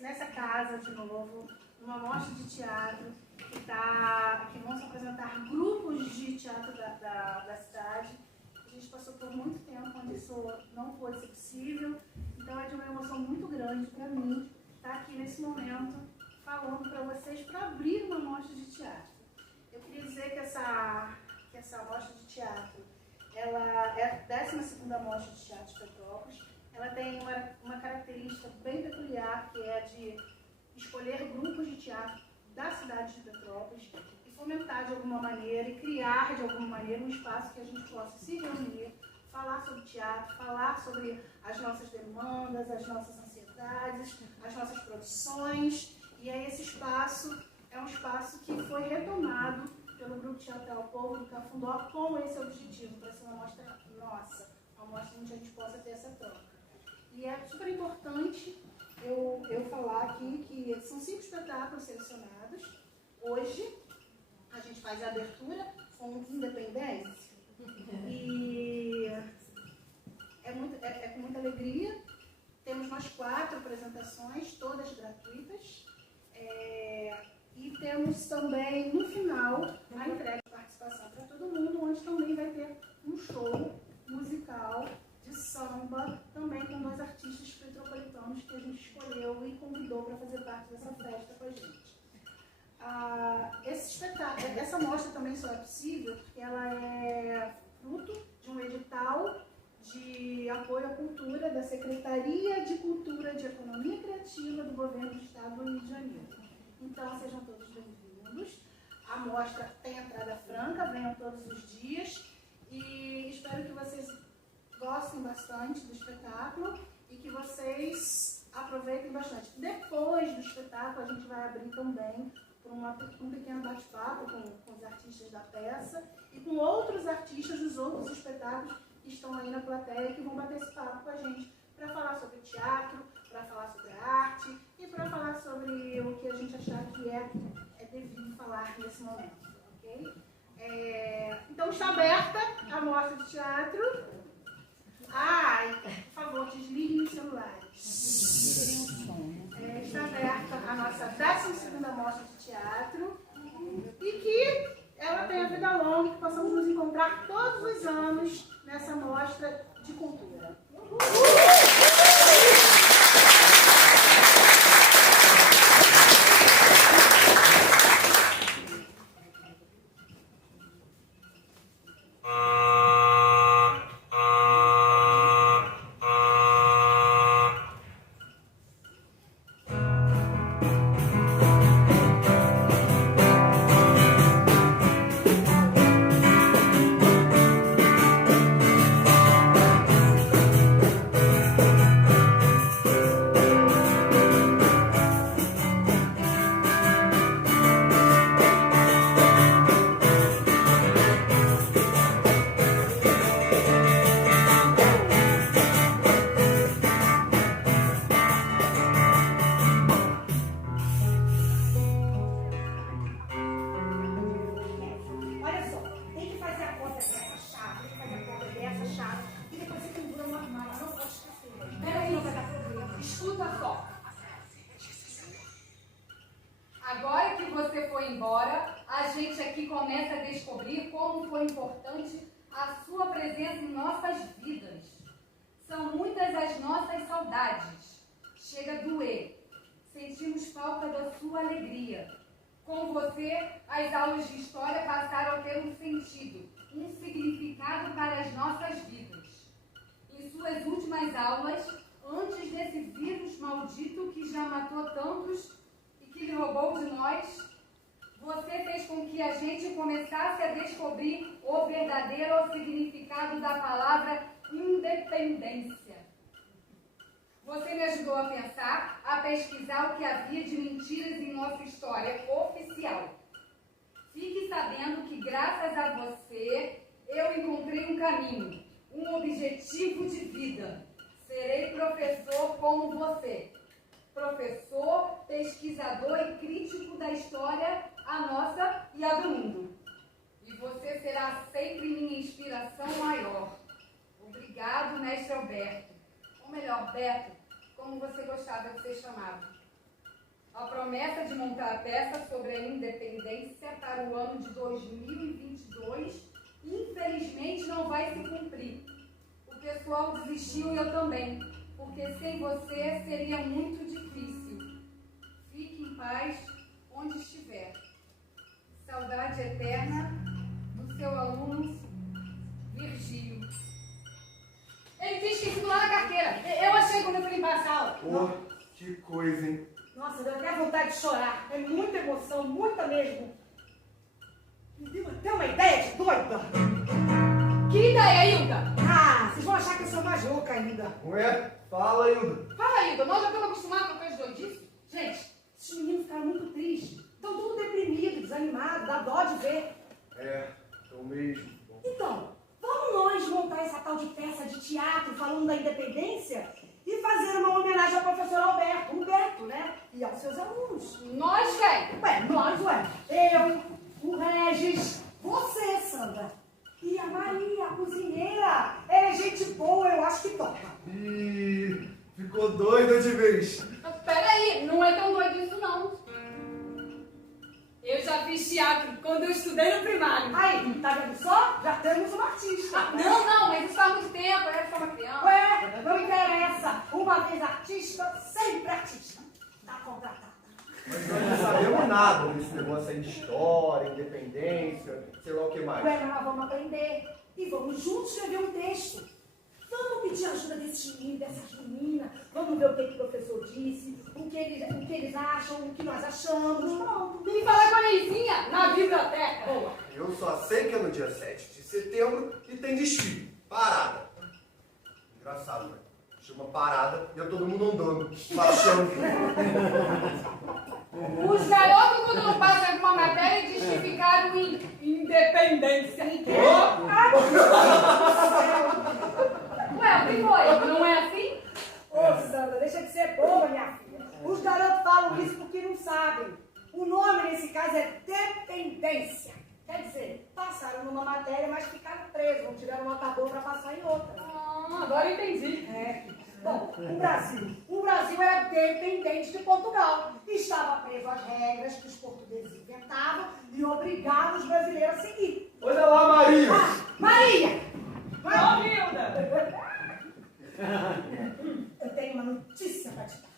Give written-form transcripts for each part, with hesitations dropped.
nessa casa de novo, uma mostra de teatro que vão se apresentar grupos de teatro da cidade. A gente passou por muito tempo onde isso não pôde ser possível, então é de uma emoção muito grande para mim estar aqui nesse momento falando para vocês para abrir uma mostra de teatro. Eu queria dizer que essa mostra de teatro, ela é a 12ª Mostra de Teatro de Petrópolis. Ela tem uma característica bem peculiar, que é de escolher grupos de teatro da cidade de Petrópolis e fomentar de alguma maneira e criar de alguma maneira um espaço que a gente possa se reunir, falar sobre teatro, falar sobre as nossas demandas, as nossas ansiedades, as nossas produções. E aí esse espaço é um espaço que foi retomado pelo Grupo Teatral Povo do Cafundó com esse objetivo, para ser uma mostra nossa, uma mostra onde a gente possa ter essa troca. E é super importante eu falar aqui que são 5 espetáculos selecionados. Hoje a gente faz a abertura com Independência e é com muita alegria. Temos mais 4 apresentações, todas gratuitas. E temos também, no final, a entrega de participação para todo mundo, onde também vai ter um show musical de samba, também com 2 artistas petropolitanos que a gente escolheu e convidou para fazer parte dessa festa com a gente. Essa mostra também só é possível porque ela é fruto de um edital de apoio à cultura da Secretaria de Cultura de Economia Criativa do Governo do Estado do Rio de Janeiro. Então, sejam todos bem-vindos. A mostra tem entrada franca, venham todos os dias e espero que vocês gostem bastante do espetáculo e que vocês aproveitem bastante. Depois do espetáculo, a gente vai abrir também para um pequeno bate-papo com os artistas da peça e com outros artistas dos outros espetáculos que estão aí na plateia, que vão bater esse papo com a gente para falar sobre teatro, para falar sobre a arte e para falar sobre o que a gente achar que é devido falar nesse momento, ok? Então está aberta a mostra de teatro. Por favor, desliguem os celulares. Está aberta a nossa 12ª Mostra de Teatro e que ela tenha vida longa e que possamos nos encontrar todos os anos nessa mostra de cultura. Agora que você foi embora, a gente aqui começa a descobrir como foi importante a sua presença em nossas vidas. São muitas as nossas saudades. Chega a doer. Sentimos falta da sua alegria. Com você, as aulas de história passaram a ter um sentido, um significado para as nossas vidas. Em suas últimas aulas, antes desse vírus maldito que já matou tantos e que lhe roubou de nós, você fez com que a gente começasse a descobrir o verdadeiro significado da palavra independência. Você me ajudou a pensar, a pesquisar o que havia de mentiras em nossa história oficial. Fique sabendo que, graças a você, eu encontrei um caminho, um objetivo de vida. Serei professor como você. Professor, pesquisador e crítico da história, a nossa e a do mundo. E você será sempre minha inspiração maior. Obrigado, mestre Alberto. Ou melhor, Beto, como você gostava de ser chamado. A promessa de montar a peça sobre a independência para o ano de 2022, infelizmente, não vai se cumprir. O pessoal desistiu e eu também, porque sem você seria muito difícil. Fique em paz onde estiver. Saudade eterna do seu aluno Virgílio. Ele tinha esquecido lá na carteira. Eu achei quando eu fui limpar a sala. Oh, que coisa, hein? Nossa, deu até vontade de chorar. É muita emoção, muita mesmo. Me deu até uma ideia de doida. Que ideia, Hilda? Ah, vocês vão achar que eu sou mais louca ainda. Ué, fala, Hilda. Fala, Hilda. Nós já estamos acostumados com coisas doidices. Gente, esses meninos ficaram muito tristes. Estão tudo deprimidos, desanimados, dá dó de ver. É, tô mesmo. Então, vamos nós montar essa tal de peça de teatro falando da independência e fazer uma homenagem ao professor Alberto, Humberto, né? E aos seus alunos. Nós, quem? Ué, nós, eu, o Regis, você, Sandra. E a Maria, a cozinheira. Ela é gente boa, eu acho que topa. Ih, ficou doida de vez. Mas peraí, não é tão doido isso não. Eu já fiz teatro quando eu estudei no primário. Aí, tá vendo só? Já temos uma artista. Não, mas isso faz muito tempo, eu era só uma criança. Ué, não interessa. Uma vez artista, sempre artista. Tá contratada. Mas nós não sabemos nada desse negócio aí de história, independência, sei lá o que mais. Ué, mas nós vamos aprender. E vamos juntos escrever um texto. Vamos pedir ajuda desses meninos, dessas meninas. Vamos ver o que o professor disse, o que eles acham, o que nós achamos. Pronto. Vim falar com a Neizinha na biblioteca. Boa. Eu só sei que é no dia 7 de setembro e tem desfile. Parada. Engraçado, né? Chama parada e é todo mundo andando, baixando. Os garotos, quando não passam alguma matéria, diz que ficaram em independência. Ué, o que foi? Não é assim? Ô, Sandra, deixa de ser boba, minha filha. Os garotos falam isso porque não sabem. O nome nesse caso é dependência. Quer dizer, passaram numa matéria, mas ficaram presos, não tiveram nota boa para passar em outra. Agora eu entendi. É. Bom, o Brasil era dependente de Portugal. Estava preso às regras que os portugueses inventavam e obrigavam os brasileiros a seguir. Olha lá, Maria! Ah, Maria! Ô, Hilda! Eu tenho uma notícia para te dar.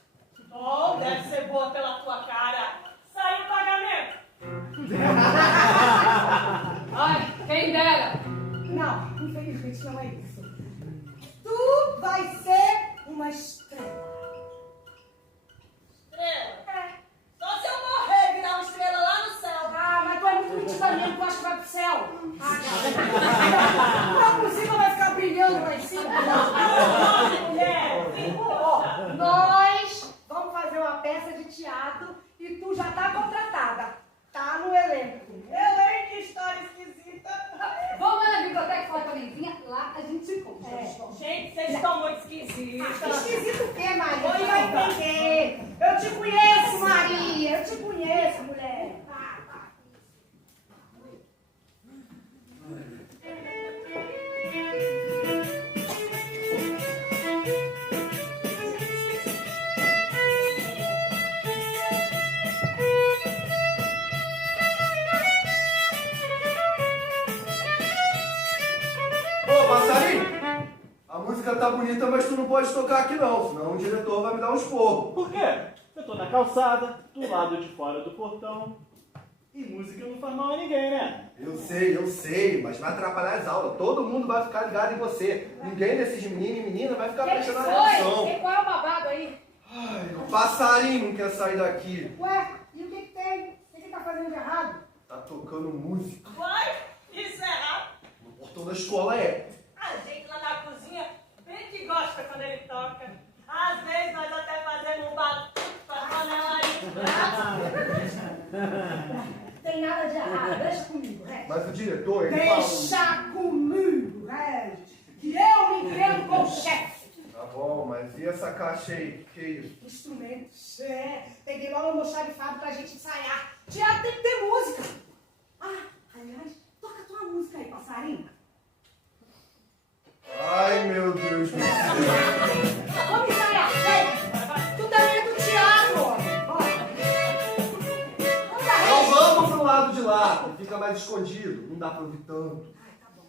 Bom, deve ser boa pela tua cara. Saiu o pagamento. Ai, quem dera. Não, infelizmente não é isso. Tu vai ser uma estrela. Estrela. É. Só se eu morrer e virar uma estrela lá no céu. Ah, mas tu é muito nitidamente, tu acha que vai pro céu. Ah, não é possível, vai ficar brilhando lá em cima. Não, mulher. Ó, nós vamos fazer uma peça de teatro e tu já tá contratada. Tá no elenco. Elen, que história esquisita. Vamos lá na biblioteca falar com a Neizinha, lá a gente se encontra. Gente, vocês estão muito esquisitos. Esquisito o quê, Maria? Oi, Tu vai Hilda. entender. Eu te conheço, Maria. Eu te conheço, mulher. Ô, passarinho! A música tá bonita, mas tu não pode tocar aqui não, senão o diretor vai me dar um esporro. Por quê? Eu tô na calçada, do lado de fora do portão. E música não faz mal a ninguém, né? Eu sei, mas vai atrapalhar as aulas. Todo mundo vai ficar ligado em você. Ninguém desses meninos e meninas vai ficar prestando atenção. E qual é o babado aí? Ai, o passarinho não quer sair daqui. Ué, e o que tem? O que tá fazendo de errado? Tá tocando música. Vai, isso é errado. No portão da escola é. A gente lá na cozinha bem que gosta quando ele toca. Às vezes nós até fazemos um barulho pra panela aí. Tem nada de errado. Deixa comigo, Regis. Mas o diretor, ele fala... Deixa comigo, Regis. Que eu me entendo com o chefe. Tá bom, mas e essa caixa aí? Que é isso? Instrumentos. É, peguei logo o meu xarifado pra gente ensaiar. Teatro tem que ter música. Ah, aliás, toca a tua música aí, passarinho. Ai, meu Deus do céu. Vamos ensaiar, vem. Tu também é do teatro, homem. Bora. teatro, fica mais escondido, não dá pra ouvir tanto. Ai, tá bom.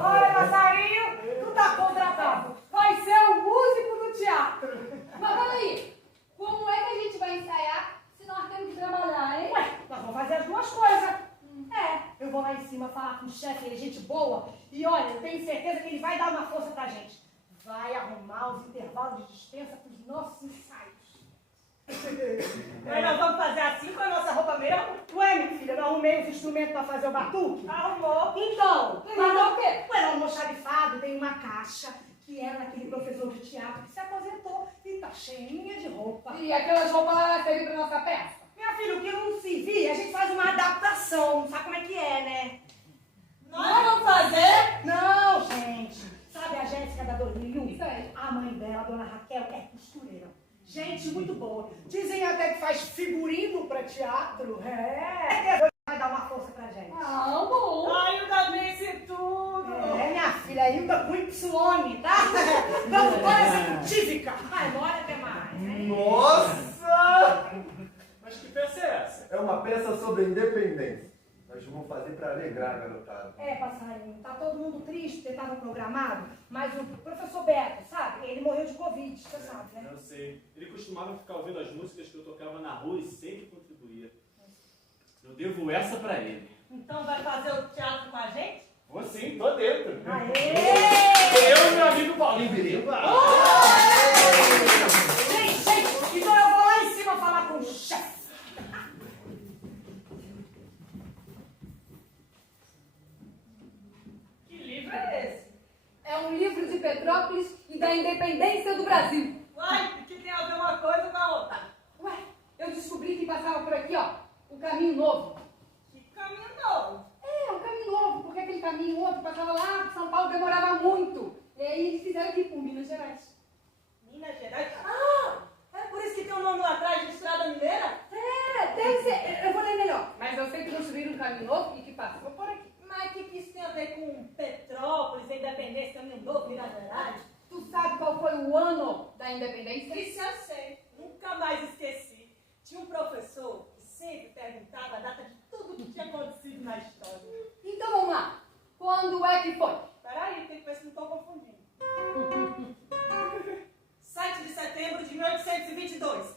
Olha, passarinho, tu tá contratado. Vai ser o músico do teatro. Mas peraí, como é que a gente vai ensaiar se nós temos que trabalhar, hein? Ué, nós vamos fazer as duas coisas. Eu vou lá em cima falar com o chefe, ele é gente boa. E olha, eu tenho certeza que ele vai dar uma força pra gente. Vai arrumar os intervalos de dispensa pros nossos ensaios. Mas nós vamos fazer assim com a nossa roupa mesmo? Ué, minha filha, eu não arrumei os instrumentos pra fazer o batuque? Arrumou. Então, Arrumou o quê? Ué, no almoxarifado tem uma caixa que era daquele professor de teatro que se aposentou e tá cheinha de roupa. E aquelas roupas lá servem pra nossa peça? Minha filha, o que não se via, a gente faz uma adaptação, sabe como é que é, né? Nós vamos fazer? Não, gente. Sabe a Jéssica da 2001? Isso aí. A mãe dela, a dona Raquel, é costureira. Gente muito boa. Dizem até que faz figurino pra teatro. Vai dar uma força pra gente. Ah, bom. Ai, o da Mense tudo. Minha filha, Hilda com Y, tá? Doutora executívica. Vai embora, até mais. Hein? Nossa! Mas que peça é essa? É uma peça sobre a independência. Nós vamos fazer pra alegrar a garotada. Passarinho, tá todo mundo triste porque tava programado, mas o professor Beto, sabe? Ele morreu de Covid, você sabe, né? Eu sei. Ele costumava ficar ouvindo as músicas que eu tocava na rua e sempre contribuía. Eu devo essa pra ele. Então vai fazer o teatro com a gente? Vou sim, tô dentro. Aê! Eu e meu amigo Paulinho Biriba. Gente, então eu vou lá em cima falar com o chefe. Que livro é esse? É um livro de Petrópolis e da independência do Brasil. Uai, que tem a ver uma coisa com a outra? Ué, eu descobri que passava por aqui, ó, o Caminho Novo. Que caminho novo. É, um caminho novo, porque aquele caminho outro passava lá por São Paulo, demorava muito. E aí eles fizeram aqui por Minas Gerais. Minas Gerais? Ah, é por isso que tem um nome lá atrás de Estrada Mineira? É, deve ser, eu vou ler melhor. Mas eu sei que construíram um caminho novo e que passou por aqui. Mas o que isso tem a ver com Petrópolis, Independência, Caminho Novo, Minas Gerais? Tu sabe qual foi o ano da independência? Isso eu sei, nunca mais esqueci. Tinha um professor que sempre perguntava a data de tudo que tinha acontecido na história. Então vamos lá. Quando é que foi? Peraí, tem que ver se não estou confundindo. 7 de setembro de 1822.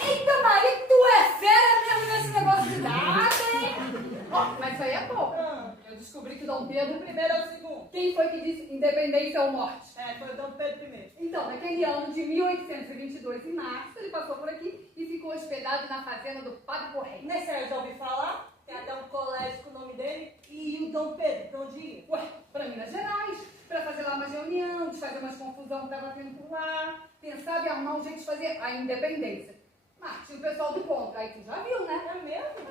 Eita, Maria, tu é fera mesmo nesse negócio de data, hein? Ó, mas isso aí é pouco. Eu descobri que Dom Pedro Primeiro ou segundo? Quem foi que disse independência ou morte? Foi o Dom Pedro I. Então, naquele ano de 1822, em março, ele passou por aqui e ficou hospedado na fazenda do Padre Correia. Nesse aí eu já ouvi falar, tem até um colégio com o nome dele. E o Dom Pedro, pra onde ia? Ué, pra Minas Gerais, pra fazer lá uma reunião, desfazer umas confusão que tava tendo por lá, pensava em arrumar um jeito de fazer a independência. Mas tinha o pessoal do contra, aí tu já viu, né? É mesmo?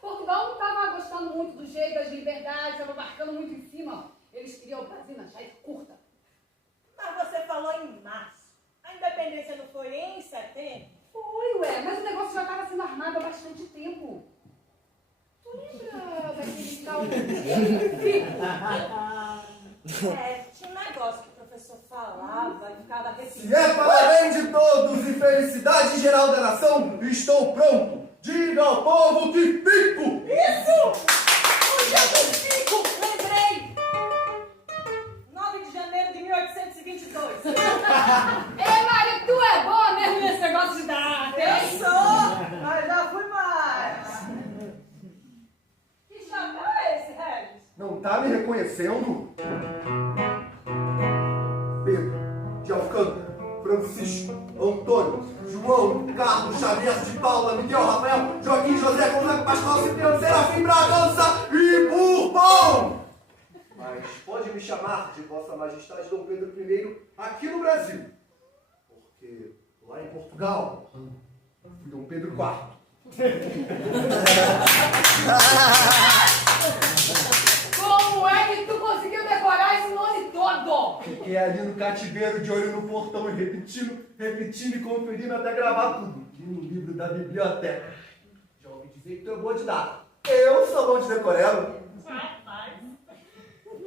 Portugal não tava gostando muito do jeito das liberdades, tava marcando muito em cima. Eles queriam o Brasil na chave curta. Mas você falou em março. A independência não foi em setembro? Foi, ué, mas o negócio já tava sendo armado há bastante tempo. Tu lembra daquele tal... Tinha um negócio que o professor falava e ficava repetindo. Se é para bem de todos e felicidade geral da nação, estou pronto. Diga ao povo que fico. Isso! O dia do fico! Lembrei! 9 de janeiro de 1822. Maria, tu é boa mesmo conhecendo Pedro de Alcântara, Francisco, Antônio, João, Carlos, Xavier de Paula, Miguel, Rafael, Joaquim, José, Gonzaga, Pascoal, Cipriano, Serafim, Bragança e Bourbon. Mas pode me chamar de Vossa Majestade Dom Pedro I aqui no Brasil, porque lá em Portugal fui Dom Pedro IV. Como é que tu conseguiu decorar esse nome todo? Fiquei ali no cativeiro, de olho no portão e repetindo e conferindo até gravar tudo. Li no livro da biblioteca. Já ouvi dizer que tu é boa de data. Eu sou bom de decoreba. Rapaz,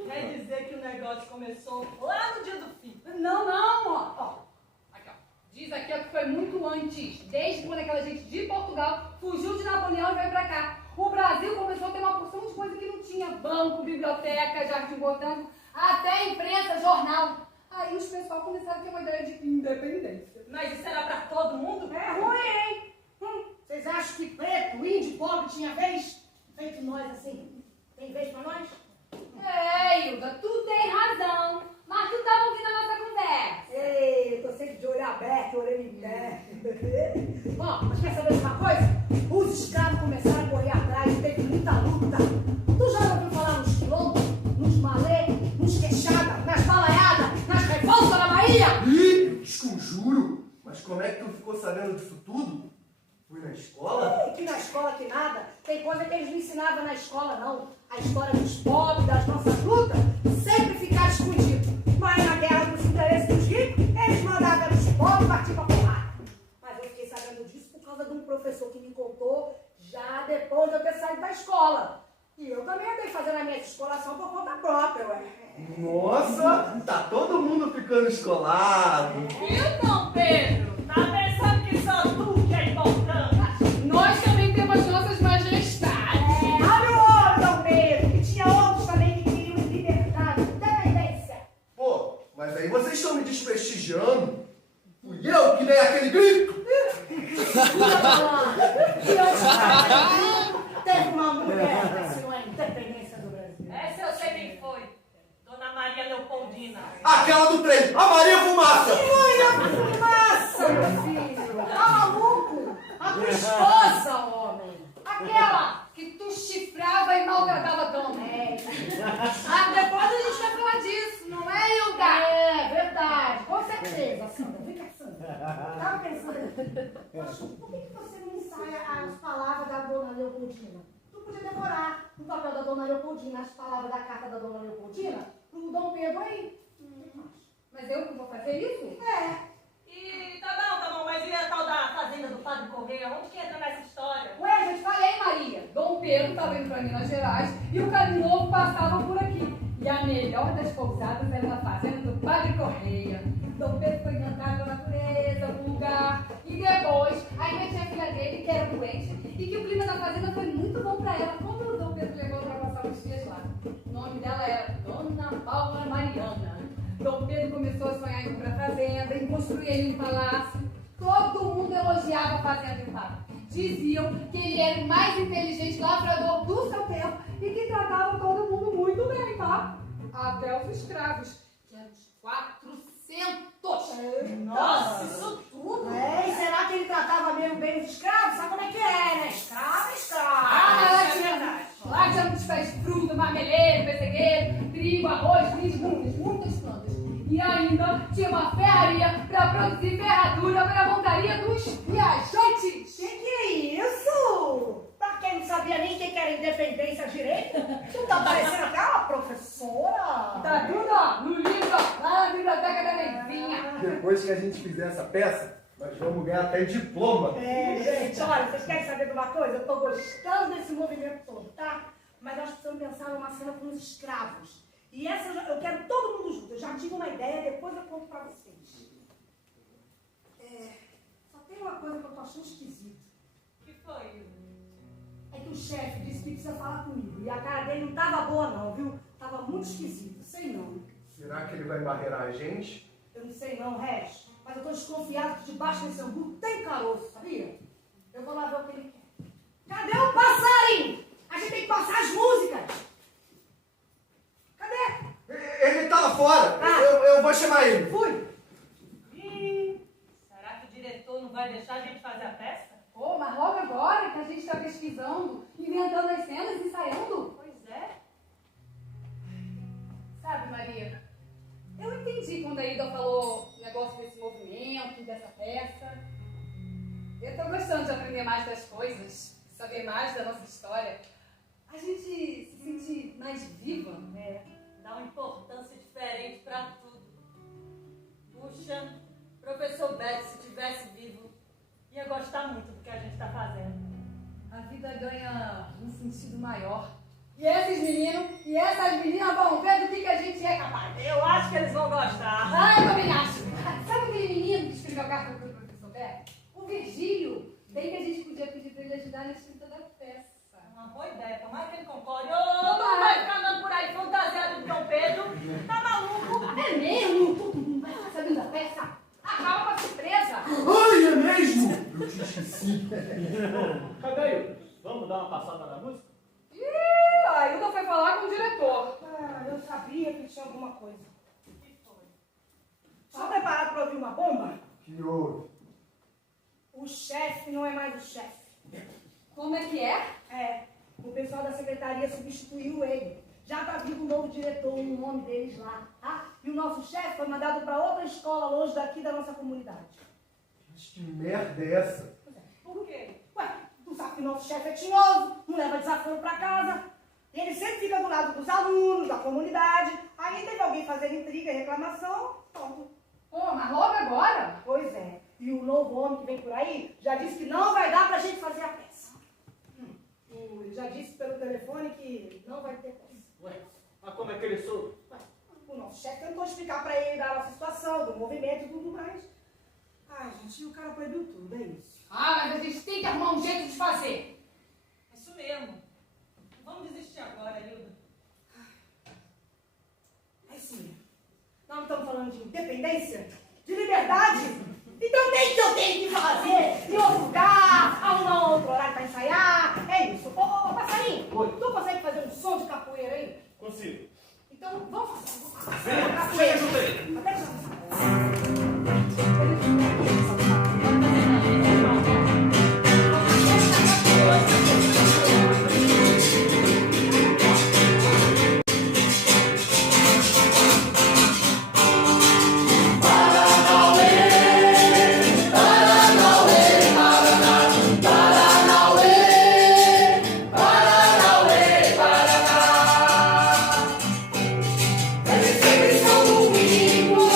quer dizer que o negócio começou lá no dia do fim. Não, ó. Aqui, ó. Diz aqui ó, que foi muito antes. Desde quando aquela gente de Portugal fugiu de Napoleão e veio pra cá. O Brasil começou a ter uma porção de coisa que não tinha. Banco, biblioteca, jardim botânico, até imprensa, jornal. Aí os pessoal começaram a ter uma ideia de independência. Mas isso era pra todo mundo? É ruim, hein? Vocês acham que preto, índio, pobre tinha vez? Feito nós assim. Tem vez pra nós? É, Hilda, tu tem razão. Mas tu tava ouvindo a nossa conversa. Ei, eu tô sempre de olho aberto, orelha em pé. Ó, mas quer saber de uma coisa? Os escravos começaram a correr atrás, teve muita luta. Tu já ouviu falar nos quilombos, nos malê, nos queixadas, nas balaiadas, nas revoltas na Bahia? Ih, desconjuro. Mas como é que tu ficou sabendo disso tudo? Fui na escola? Que na escola que nada. Tem coisa que eles não ensinavam na escola, não. A história dos pobres, das nossas lutas, sempre ficaram escondido. Mas na guerra dos interesses dos ricos, eles mandavam os pobres partir pra porrada. Mas eu fiquei sabendo disso por causa de um professor que me contou já depois de eu ter saído da escola. E eu também andei fazendo a minha escolação por conta própria, ué. Nossa, tá todo mundo ficando escolado. Viu, Dom Pedro? Tá pensando que só tu que é importante? Nós também temos nossas majestades. Abre o olho, Dom Pedro, que tinha outros também que queriam liberdade, independência. Pô, mas aí vocês estão me desprestigiando. Fui eu que dei aquele grito. Teve uma mulher que assinou a independência do Brasil. Essa eu sei quem foi. Dona Maria Leopoldina. Aquela do trem, a Maria Fumaça. Olha, fumaça, meu filho. Tá maluco? A tua esposa, homem. Aquela que tu chifrava e maltratava tão bem. Depois a gente vai falar disso, não é, Hilda? É verdade, com certeza, Sandra. Vem cá, Sandra. Tava pensando, poxa, por que você não ensaia as palavras da Dona Leopoldina? Tu podia decorar no papel da Dona Leopoldina as palavras da carta da Dona Leopoldina pro Dom Pedro aí. Mas eu que vou fazer isso? É. E tá bom, mas e a tal da fazenda do Padre Correia? Onde que entra nessa história? Ué, já te falei, Maria. Dom Pedro estava indo para Minas Gerais e o Caminho Novo passava por aqui. E a melhor das pousadas era na fazenda do Padre Correia. Dom Pedro foi encantado pela natureza, o lugar. E depois, ainda tinha a filha dele, que era doente, e que o clima da fazenda foi muito bom para ela. Quando o Dom Pedro levou para passar os dias lá, o nome dela era Dona Paula Mariana. Dom Pedro começou a sonhar em ir para a fazenda, em construir um palácio. Todo mundo elogiava a fazenda e o padre. Diziam que ele era o mais inteligente lavrador do seu tempo e que tratava todo mundo muito bem, tá? Até os escravos, que eram uns 400. Nossa, isso tudo! É, e será que ele tratava mesmo bem os escravos? Sabe como é que é, né? Escravo, escravo. Lá tinha muitos pés de fruta, marmeleiro, pessegueiro, trigo, arroz, milho, muitas plantas. E ainda tinha uma ferraria para produzir ferradura para a montaria dos viajantes. Que é isso? Pra quem não sabia nem quem que era independência direito, tu tá parecendo até uma professora. Tá tudo, ó, no livro, ó, lá na biblioteca da Leivinha. Depois que a gente fizer essa peça, nós vamos ganhar até diploma. É, gente, olha, vocês querem saber de uma coisa? Eu tô gostando desse movimento todo, tá? Mas nós precisamos pensar numa cena com os escravos. E essa eu quero todo mundo junto. Eu já tive uma ideia, depois eu conto pra vocês. Só tem uma coisa que eu tô achando esquisita. O que foi? É que o chefe disse que precisa falar comigo. E a cara dele não tava boa não, viu? Tava muito esquisita. Sei não. Será que ele vai barreirar a gente? Eu não sei não, Regis. Mas eu tô desconfiado que debaixo desse angu tem caroço, sabia? Eu vou lá ver o que ele quer. Cadê o passarinho? A gente tem que passar as músicas. Cadê? Ele tá lá fora. Ah. Eu vou chamar ele. Fui. Ih, será que o diretor não vai deixar a gente fazer a peça? Pô, mas logo agora que a gente está pesquisando, inventando as cenas, ensaiando. Pois é. Sabe, Maria, eu entendi quando a Ida falou o negócio desse movimento, dessa peça. Eu tô gostando de aprender mais das coisas, saber mais da nossa história. A gente se sente mais viva. Dá uma importância diferente pra tudo. Puxa, professor Beto, se tivesse vivo, ia gostar muito do que a gente tá fazendo. A vida ganha um sentido maior. E esses meninos e essas meninas vão ver do que a gente é capaz. Eu acho que eles vão gostar. Ah, eu também acho. Sabe aquele menino que escreveu a carta pro professor Beto? O Virgílio. Bem que a gente podia pedir pra ele ajudar na escrita da peça. Uma boa ideia, tomara que ele concorde. Ô, não vai ficar andando por aí fantasiado de Dom Pedro. Tá maluco? É mesmo? Todo mundo vai ficar sabendo da peça? Acaba com a surpresa. Ai, é mesmo? Eu te esqueci. Cadê ele? Vamos dar uma passada na música? Ih, a Hilda foi falar com o diretor. Ah, eu sabia que tinha alguma coisa. O que foi? Tá preparado para ouvir uma bomba? Que houve? O chefe não é mais o chefe. Como é que é? O pessoal da secretaria substituiu ele. Já tá vindo um novo diretor, o nome deles lá, tá? E o nosso chefe foi mandado para outra escola longe daqui da nossa comunidade. Mas que merda é essa? Por quê? Ué, tu sabe que o nosso chefe é tinhoso, não leva desaforo para casa. Ele sempre fica do lado dos alunos, da comunidade. Aí teve alguém fazendo intriga e reclamação, pronto. Pô, mas logo agora? Pois é. E o novo homem que vem por aí já disse que não vai dar pra gente fazer a peça. Ele já disse pelo telefone que não vai ter peça. Ué, mas como é que ele soube? Ué, o nosso chefe tentou explicar pra ele da nossa situação, do movimento e tudo mais. Ai, gente, o cara proibiu tudo, é isso. Ah, mas a gente tem que arrumar um jeito de fazer. Isso mesmo. Não vamos desistir agora, Hilda. É isso mesmo. Nós não estamos falando de independência, de liberdade. Então tem que eu tenho que fazer em outro lugar, arrumar um outro horário pra ensaiar. É isso. Ô, passarinho, Oi. tu consegue fazer um som de capoeira aí? Consigo. Então vamos fazer. Vem, chega junto aí. Até já. Sempre São Domingo.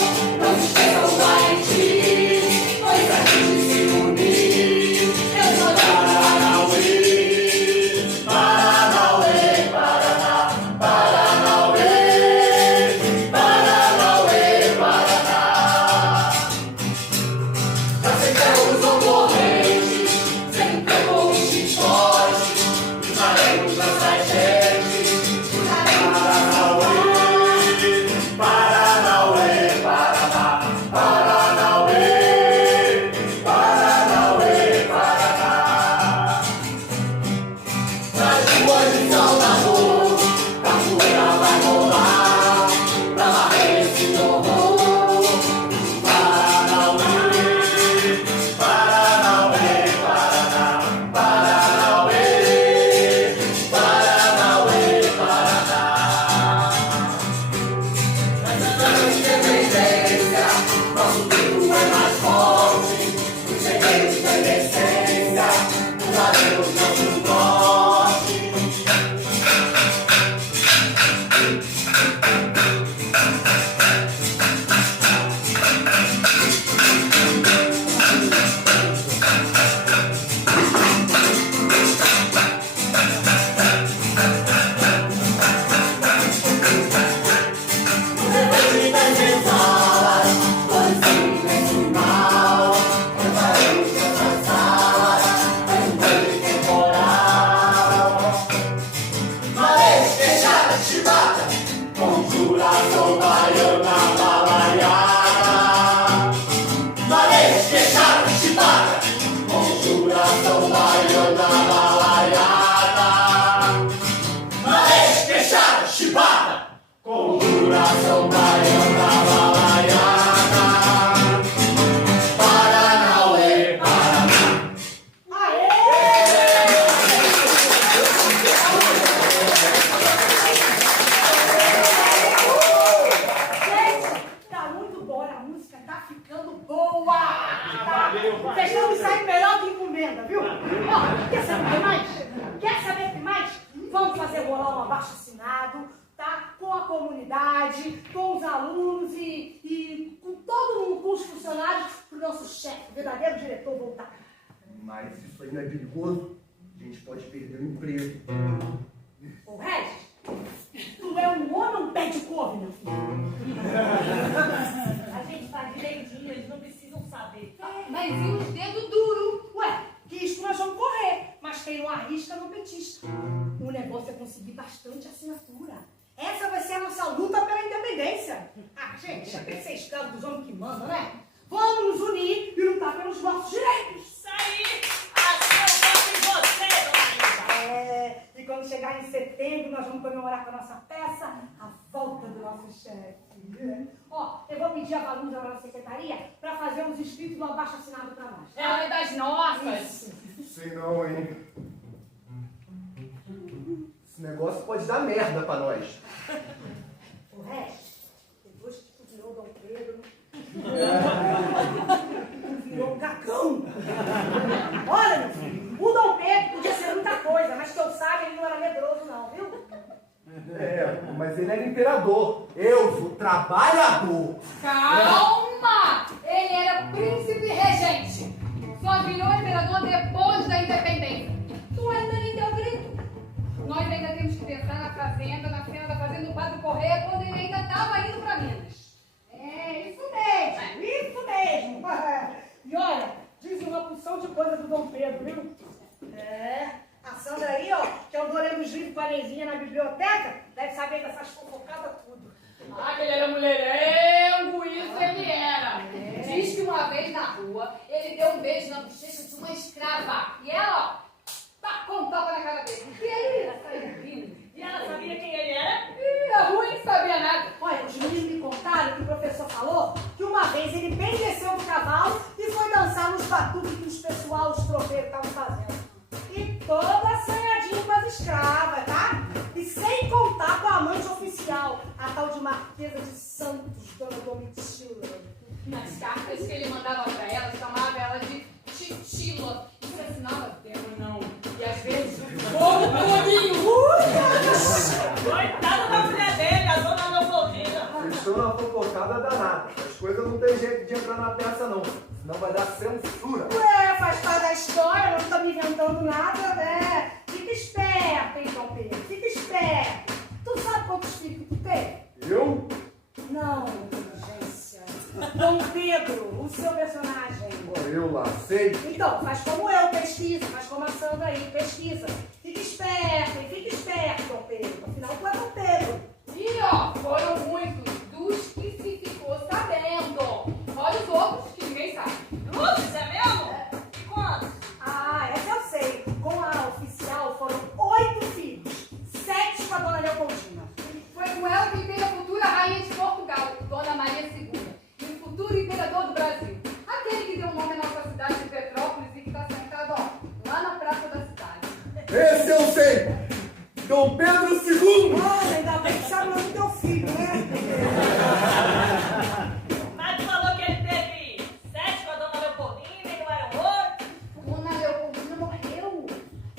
música tá ficando boa! Tá? Valeu, valeu. Vocês estão me saindo melhor que encomenda, viu? Ó, quer saber o que mais? Quer saber o que mais? Vamos fazer rolar um abaixo-assinado, tá? Com a comunidade, com os alunos e com todo mundo, com os funcionários, pro nosso chefe, o verdadeiro diretor voltar. Mas isso ainda é perigoso. A gente pode perder o emprego. Ô, Regis, tu é um homem ou um pé de couve, meu filho? A gente faz direitinho, eles não precisam saber. Mas e os dedos duros? Ué, que isso nós vamos correr, mas quem não arrisca não petisca. O negócio é conseguir bastante assinatura. Essa vai ser a nossa luta pela independência. Ah, gente, já tem que ser escravo dos homens que mandam, né? Vamos nos unir e lutar pelos nossos direitos. Isso aí! Assim eu gosto em você, dona Linda! É, e quando chegar em setembro, nós vamos comemorar com a nossa peça a volta do nosso chefe. Ó, eu vou pedir a Valusa lá na secretaria para fazer uns escritos do abaixo-assinado para nós. Ela é das nossas. Isso. Sei não, hein? Esse negócio pode dar merda pra nós. O resto, depois que tu virou Dom Pedro, tu virou um cagão. Olha, meu filho, o Dom Pedro podia ser muita coisa, mas que eu saiba, ele não era medroso não, viu? É, mas ele era imperador. Eu sou trabalhador. Calma! Ele era príncipe regente. Só virou imperador depois da independência. Tu ainda nem deu grito. Nós ainda temos que pensar na cena da fazenda do Padre Correia, quando ele ainda estava indo para Minas. É, isso mesmo, isso mesmo. E olha, diz uma porção de coisa do Dom Pedro, viu? É, a Sandra aí, ó, que eu dou lendo os livros com a Nezinha na biblioteca, deve saber dessas fofocadas tudo. Ah, que ele era mulherengo, isso ele era. Diz que uma vez na rua, ele deu um beijo na bochecha de uma escrava. E ela, ó, tacou um tapa na cara dele. E aí, saiu rindo. E ela sabia quem ele era? Ih, a rua não sabia nada. Olha, os meninos me contaram que o professor falou que uma vez ele bem desceu do cavalo e foi dançar nos batuques que os pessoal, os tropeiros estavam fazendo. E toda assanhadinha com as escravas, tá? E sem contar com a amante oficial, a tal de Marquesa de Santos, dona Domitila. Nas cartas que ele mandava pra ela, chamava ela de Titila. Isso assinava tema, não. E às vezes, como Toninho. Coitada da mulher dele, a dona Leopoldina. Vocês estão na fofocada danada. As coisas não tem jeito de entrar na peça, não. Senão vai dar censura. Ué, faz parte da história, não tô me inventando nada, né? Fica esperto, hein, Dom Pedro? Fica esperto. Tu sabe quantos filhos tu tem? Eu? Não, inteligência. Dom Pedro, o seu personagem. Pô, eu lá sei. Então, faz como eu, pesquisa. Faz como a Sandra aí, pesquisa. Fica esperto, hein? Fica esperto, Dom Pedro. Afinal, tu é Dom Pedro. E ó, foram muitos dos que se ficou sabendo. Olha os outros que ninguém sabe. Luzes, é mesmo? E quantos? Ah, essa eu sei. Com a oficial foram 8 filhos. 7 com a dona Leopoldina. Foi com ela que veio a futura rainha de Portugal, Dona Maria II, e o futuro imperador do Brasil. Aquele que deu o nome à nossa cidade de Petrópolis e que está sentado, ó, lá na praça da cidade. Esse eu sei! Dom Pedro II! Olha, ainda bem que sabe o nome do teu filho, né? Mas tu falou que ele teve 7 com a dona Leopoldina e não eram 8? Dona Leopoldina morreu.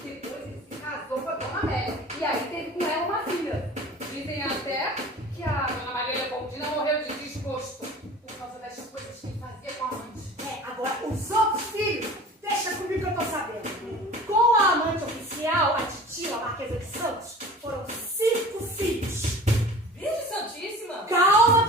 Depois ele se casou com a Dona Amélia. E aí teve com ela uma filha. Dizem até que a Dona Maria Leopoldina morreu de desgosto por causa das coisas que fazia com a amante. É, agora, os outros filhos, deixa comigo que eu tô sabendo. Com a amante oficial, a Titila, a Marquesa de Santos, foram 5 filhos. Virgem Santíssima! Calma,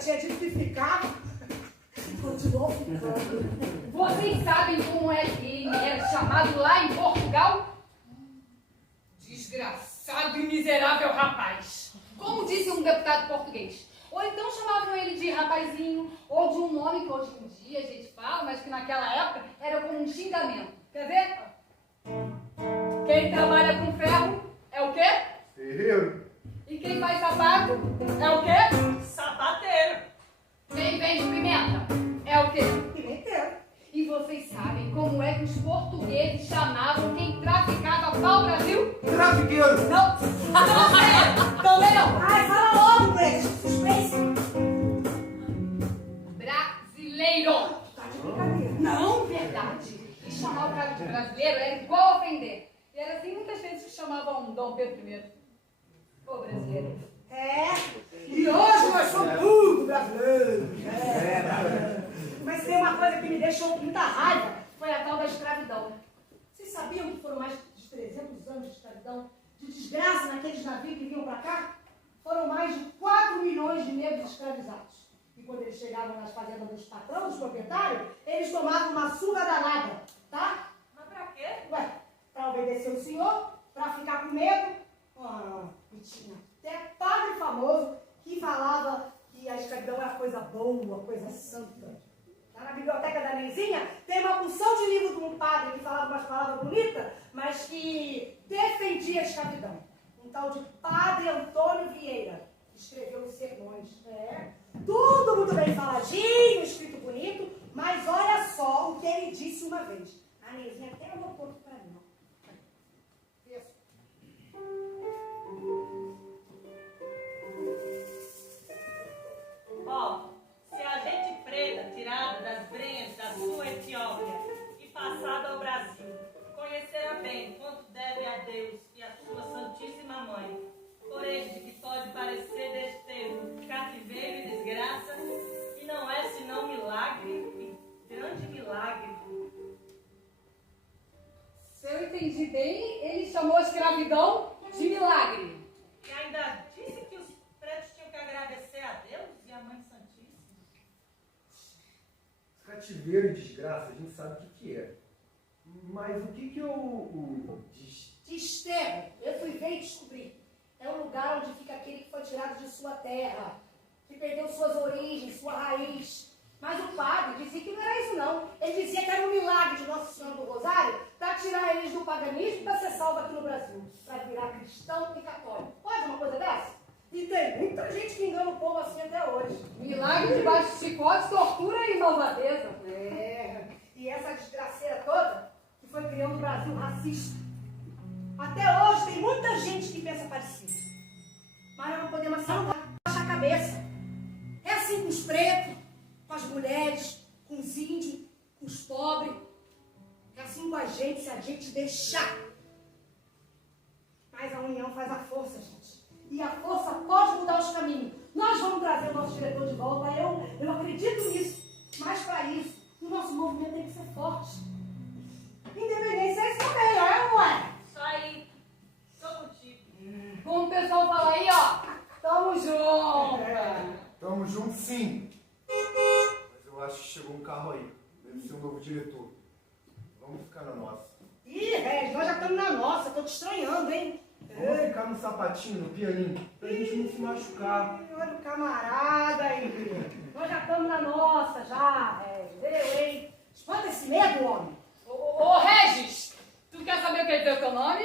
tinha dito que ficava. Continuou ficando. Vocês sabem como é que ele era chamado lá em Portugal? Desgraçado e miserável rapaz. Como disse um deputado português. Ou então chamavam ele de rapazinho, ou de um nome que hoje em dia a gente fala, mas que naquela época era como um xingamento. Quer ver? Quem trabalha com ferro é o quê? Ferreiro. E quem faz sapato é o quê? Sapateiro. Quem vende pimenta é o quê? Pimenteiro. E vocês sabem como é que os portugueses chamavam quem traficava pau-brasil? Trafiqueiro. Não! Também não! Ai, fala logo, Brett. Suspense. Brasileiro! Tá de brincadeira. Não, verdade! E chamar o cara de brasileiro era igual ofender. E era assim muitas vezes que chamavam Dom Pedro I. Ô, brasileiro! É. E hoje nós somos tudo brasileiros. Mas tem uma coisa que me deixou com muita raiva, foi a tal da escravidão. Vocês sabiam que foram mais de 300 anos de escravidão, de desgraça naqueles navios que vinham para cá? Foram mais de 4 milhões de negros escravizados. E quando eles chegavam nas fazendas dos patrões, dos proprietários, eles tomavam uma surra danada, tá? Mas pra quê? Ué, para obedecer o senhor, para ficar com medo. E tinha até padre famoso que falava que a escravidão era coisa boa, coisa santa. Lá na biblioteca da Nezinha tem uma porção de livro de um padre que falava umas palavras bonitas, mas que defendia a escravidão. Um tal de Padre Antônio Vieira, que escreveu os sermões. Tudo muito bem faladinho, escrito bonito, mas olha só o que ele disse uma vez. A Nezinha até anotou aqui para mim. Ó, se a gente preta, tirada das brenhas da sua Etiópia e passada ao Brasil, conhecerá bem quanto deve a Deus e a sua Santíssima Mãe, por este que pode parecer desterro, cativeiro e desgraça, e não é senão milagre, e grande milagre. Se eu entendi bem, ele chamou a escravidão de milagre. E ainda disse que os pretos tinham que agradecer a Deus e a Mãe Santíssima. Cativeiro e desgraça, a gente sabe o que é. Mas o que o Desterro, eu fui ver e descobri. É um lugar onde fica aquele que foi tirado de sua terra, que perdeu suas origens, sua raiz. Mas o padre dizia que não era isso não. Ele dizia que era um milagre de Nossa Senhora do Rosário para tirar eles do paganismo e para ser salvo aqui no Brasil, para virar cristão e católico. Pode uma coisa dessa? E tem muita gente que engana o povo assim até hoje. Milagre debaixo de chicote, tortura e malvadeza. E essa desgraceira toda que foi criando o Brasil racista. Até hoje tem muita gente que pensa parecido. Mas nós não podemos abaixar a cabeça. É assim com os pretos, com as mulheres, com os índios, com os pobres. É assim com a gente, se a gente deixar. Mas a união faz a força, gente. E a força pode mudar os caminhos. Nós vamos trazer o nosso diretor de volta. Eu acredito nisso. Mas para isso, o nosso movimento tem que ser forte. Independência é isso também, não é? Isso aí, tô contigo. Como o pessoal fala aí, ó. Tamo junto. Tamo junto sim. Mas eu acho que chegou um carro aí. Deve ser um novo diretor. Vamos ficar na nossa. Ih, Regis, nós já estamos na nossa. Tô te estranhando, hein? Vamos ficar no sapatinho, no pianinho, pra gente não se machucar. Olha o camarada aí. Nós já estamos na nossa, já, Regis. Eu, hein? Espanta esse medo, homem. Ô, Regis, tu quer saber o que quer dizer o teu nome?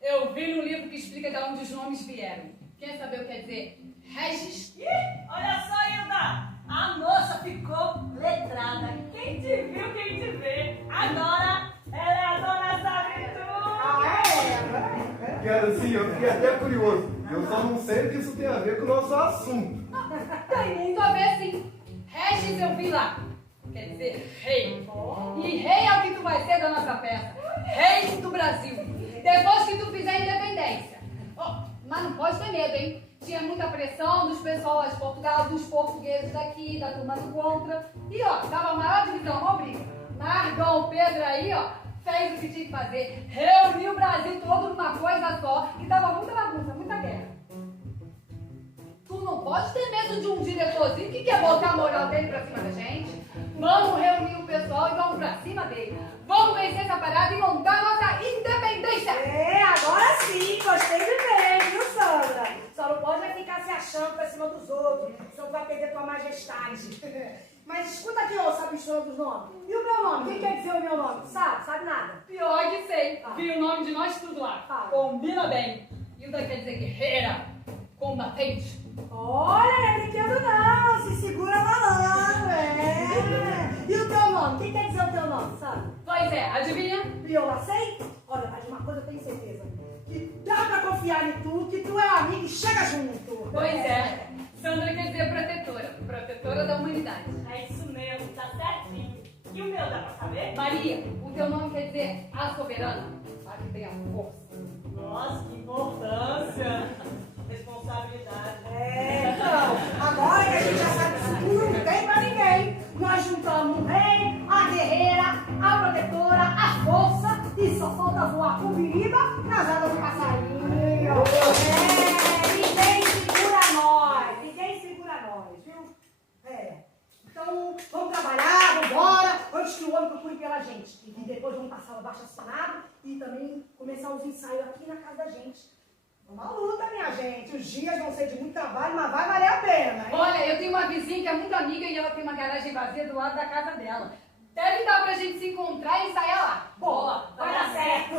Eu vi no livro que explica de onde os nomes vieram. Quer saber o que quer dizer Regis? Ih, olha só, Hilda! A moça ficou letrada. Quem te viu, quem te vê. Agora, ela é a dona Sabitu. Quero assim, eu fiquei até curioso. Eu só não sei o que isso tem a ver com o nosso assunto. Tem muito a ver, sim. Regis eu vi lá. Quer dizer rei. E rei é o que tu vai ser da nossa peça. Rei do Brasil. Depois que tu fizer a independência. Oh, mas não pode ter medo, hein? Tinha muita pressão dos pessoal lá de Portugal, dos portugueses daqui, da turma do contra. E ó, tava a maior divisão, ó, briga. Mas Dom Pedro aí, ó, fez o que tinha que fazer. Reuniu o Brasil todo numa coisa só. E tava muita bagunça, muita guerra. Tu não pode ter medo de um diretorzinho que quer botar a moral dele pra cima da gente. Vamos reunir o pessoal e vamos pra cima dele. Vamos vencer essa parada e montar nossa independência. É, agora sim, gostei de ver, viu, Sandra? Só não pode ficar se achando pra cima dos outros, senão tu vai perder tua majestade. Mas escuta aqui, ô sabichão dos nomes. E o meu nome? Quem quer dizer o meu nome? Sabe? Sabe nada? Pior que sei. Vi o nome de nós tudo lá. Combina bem. Hilda quer dizer guerreira, combatente. Olha, não é brinquedo não, se segura malandro, E o teu nome? Quem quer dizer o teu nome, sabe? Pois é, adivinha? Violacei? Olha, mas de uma coisa eu tenho certeza, que dá pra confiar em tu, que tu é amigo e chega junto. Pois é. Sandra quer dizer protetora, protetora da humanidade. É isso mesmo, tá certinho. E o meu, dá pra saber? Maria, o teu nome quer dizer a soberana, a que tem a força. Nossa, que importância. Responsabilidade. Então, agora que a gente já sabe que isso tudo não tem pra ninguém, nós juntamos o rei, a guerreira, a protetora, a força, e só falta voar com biriba nas asas do passarinho. Ninguém segura nós, viu? Então, vamos trabalhar, vamos embora, antes que o homem procure pela gente. E depois vamos passar o abaixo-assinado e também começar os ensaios aqui na casa da gente. Uma luta, minha gente. Os dias vão ser de muito trabalho, mas vai valer a pena, hein? Olha, eu tenho uma vizinha que é muito amiga e ela tem uma garagem vazia do lado da casa dela. Deve dar pra gente se encontrar e ensaiar lá. Boa, vai dar certo.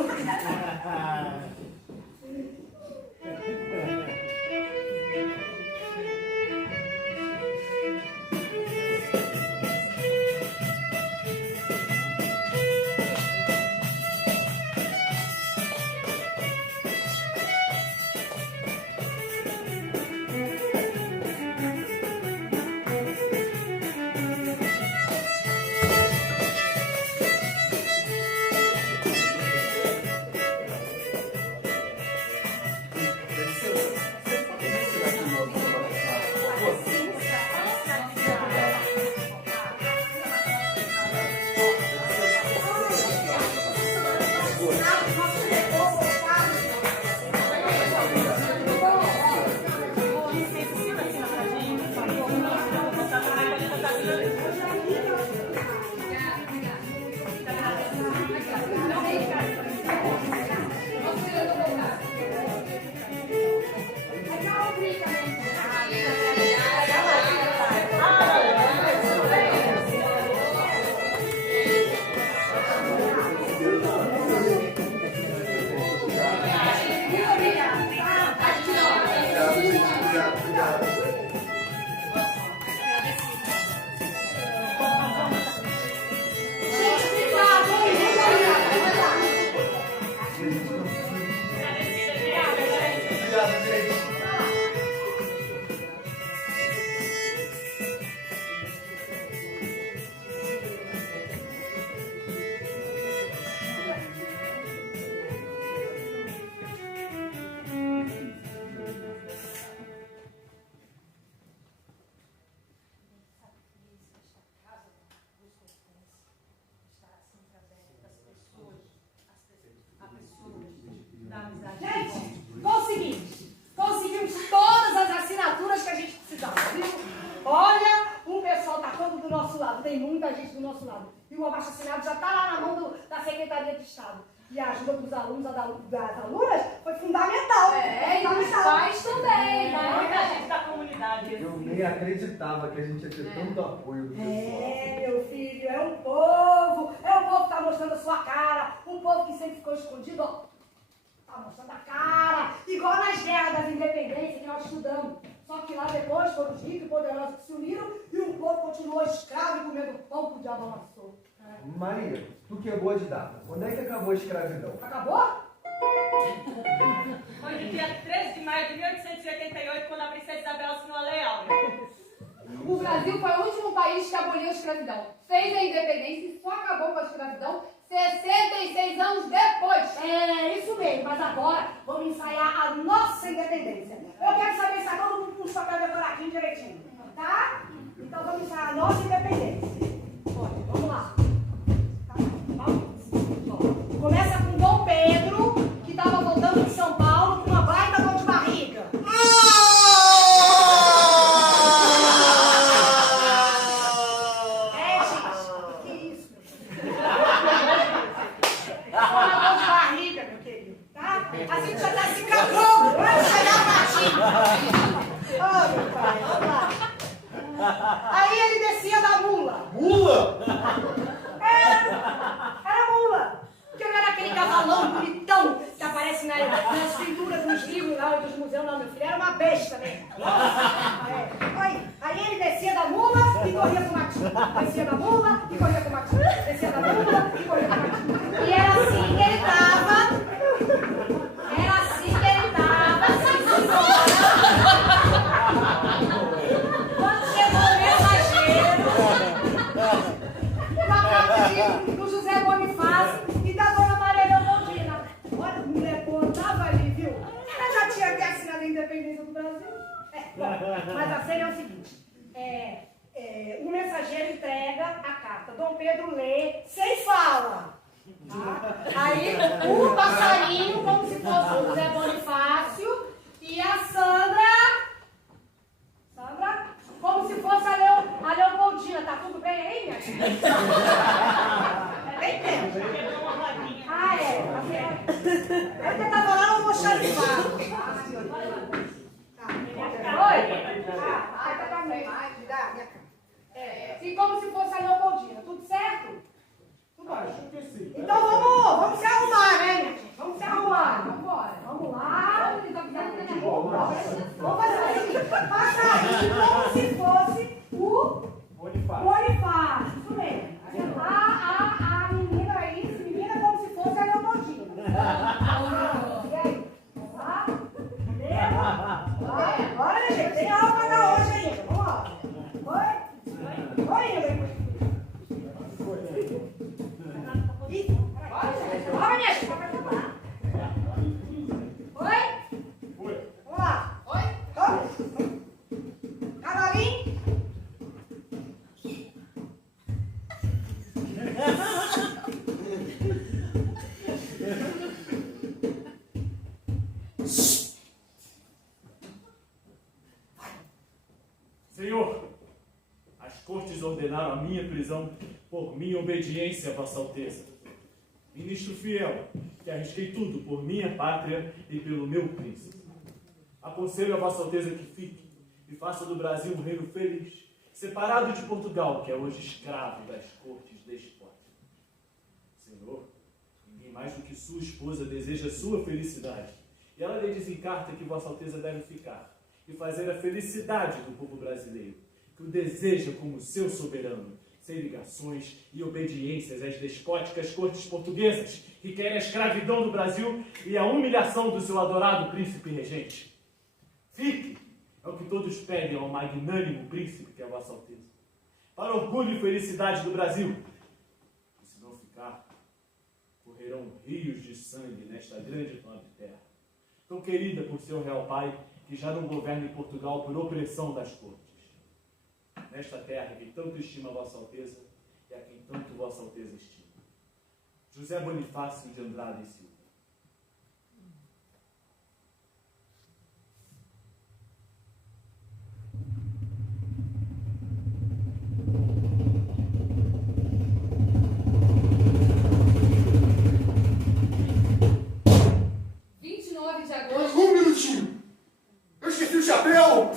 abaixo-assinado já está lá na mão da Secretaria de Estado. E a ajuda dos alunos, das alunas, foi fundamental. E dos pais também, né? Muita gente da comunidade. Eu nem acreditava que a gente ia ter tanto apoio do pessoal. Meu filho, é um povo que está mostrando a sua cara, um povo que sempre ficou escondido, ó, está mostrando a cara, igual nas guerras das independências que nós estudamos. Só que lá depois foram os ricos e poderosos que se uniram e o povo continuou escravo e comendo pão que o diabo amassou. Maria, tu que é boa de data, quando é que acabou a escravidão? Acabou? Foi no dia 13 de maio de 1888, quando a princesa Isabel assinou a Lei Áurea. O Brasil foi o último país que aboliu a escravidão. Fez a independência e só acabou com a escravidão 66 anos depois. É isso mesmo, mas agora vamos ensaiar a nossa independência. Eu quero saber se todo mundo com os papéis decoradinhos direitinho, tá? Então vamos ensaiar a nossa independência. Olha, vamos lá. Tá? Vamos. Começa com Dom Pedro, que estava voltando de São Paulo com uma baita dor de barriga. Aí ele descia da mula. Mula? Era mula. Porque não era aquele cavalão bonitão que aparece nas pinturas dos livros lá, dos museus, não, meu filho. Era uma besta mesmo. Aí ele descia da mula e corria pro matinho. Descia da mula e corria pro matinho. Descia da mula e corria pro matinho. E era assim que ele tava. Era assim que ele tava. Quando chegou o mensageiro, na casa do José Bonifácio e da dona Maria Leopoldina. Olha, o mulher tava ali, viu? Ela já tinha até assinado a independência do Brasil. Bom, mas a cena é o seguinte. O mensageiro entrega a carta. Dom Pedro lê sem fala. Tá? Aí o passarinho, como se fosse o José Bonifácio, e a Sandra, como se fosse a Leopoldina. Tá tudo bem aí, minha filha? É bem tempo. Quebrou uma rodinha. Ah, é. Eu tava lá no almoxarifado. Oi? Tá pra mim. E como se fosse a Leopoldina. Tudo certo? Tudo Acho bom. que sim. Então vamos se arrumar, né, minha gente? Vamos se arrumar. Vambora. Vamos lá. Nossa. Vamos fazer o seguinte. Passarinho como se fosse o Bonifácio. Bonifácio. Isso mesmo. A menina aí, menina como se fosse a Leopoldina. E aí? Vamos lá? Beleza? Bora, gente. Tem aula pra dar hoje ainda. Vamos lá. Oi? Oi, Ingrid. Ih, bora, minha gente. Vai acabar. Oi? Foi. Vamos lá. Oi? Oi? Caroline? Senhor, as cortes ordenaram a minha prisão por minha obediência a Vossa Alteza. Ministro fiel, que arrisquei tudo por minha pátria e pelo meu príncipe. Aconselho a Vossa Alteza que fique e faça do Brasil um reino feliz, separado de Portugal, que é hoje escravo das cortes despóticas. Senhor, ninguém mais do que sua esposa deseja sua felicidade, e ela lhe diz em carta que Vossa Alteza deve ficar e fazer a felicidade do povo brasileiro, que o deseja como seu soberano, sem ligações e obediências às despóticas cortes portuguesas, que querem a escravidão do Brasil e a humilhação do seu adorado príncipe regente. Fique, é o que todos pedem ao magnânimo príncipe que é a Vossa Alteza, para orgulho e felicidade do Brasil. E se não ficar, correrão rios de sangue nesta grande e nobre terra, tão querida por seu real pai, que já não governa em Portugal por opressão das cortes. Nesta terra que tanto estima Vossa Alteza e a quem tanto Vossa Alteza estima. José Bonifácio de Andrade e Silva. De agosto. Um minutinho. Eu esqueci o chapéu.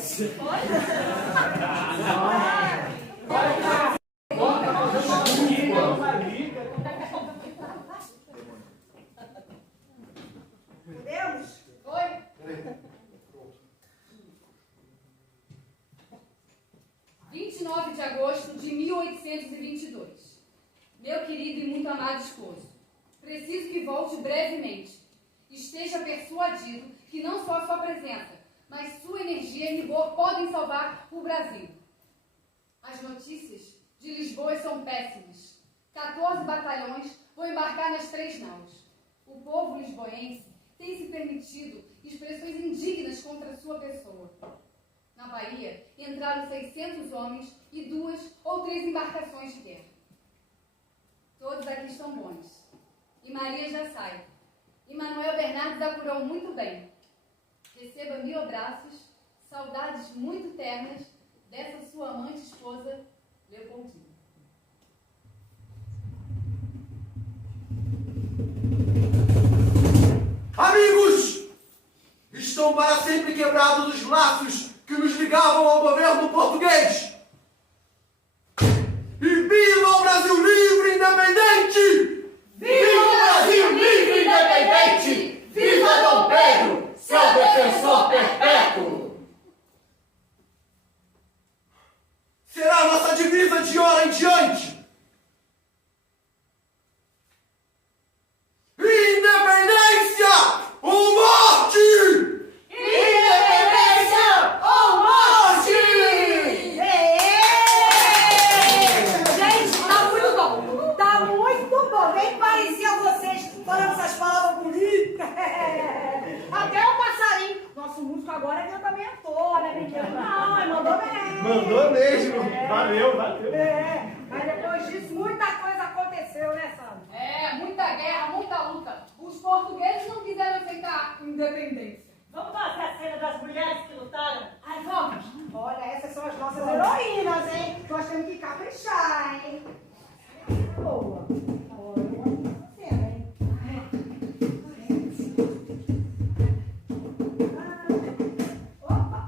Podemos? Oi? 29 de agosto de 1822. Meu querido e muito amado esposo, preciso que volte brevemente. Esteja persuadido que não só a sua presença, mas sua energia e rigor podem salvar o Brasil. As notícias de Lisboa são péssimas. 14 batalhões vão embarcar nas 3 naus. O povo lisboense tem se permitido expressões indignas contra sua pessoa. Na Bahia, entraram 600 homens e 2 ou 3 embarcações de guerra. Todos aqui estão bons. E Maria já sai. E Manuel Bernardes apurou muito bem. Receba mil abraços, saudades muito ternas dessa sua amante esposa, Leopoldina. Amigos! Estão para sempre quebrados os laços que nos ligavam ao governo português. será a nossa divisa de hora em diante. Independência ou morte! Independência ou morte! Gente, tá muito bom. Tá muito bom. Nem parecia vocês falando essas palavras bonitas. Até o passarinho. Nosso músico agora é que eu também ator, né, menino? Não, ele mandou bem. Mandou mesmo. Valeu. Mas depois disso, muita coisa aconteceu, né, Sandra? Muita guerra, muita luta. Os portugueses não quiseram aceitar a independência. Vamos fazer a cena das mulheres que lutaram? Ai, vamos. Olha, essas são as nossas heroínas, hein? Nós temos que caprichar, hein? Boa. Olha, eu gosto dessa cena, hein? Opa!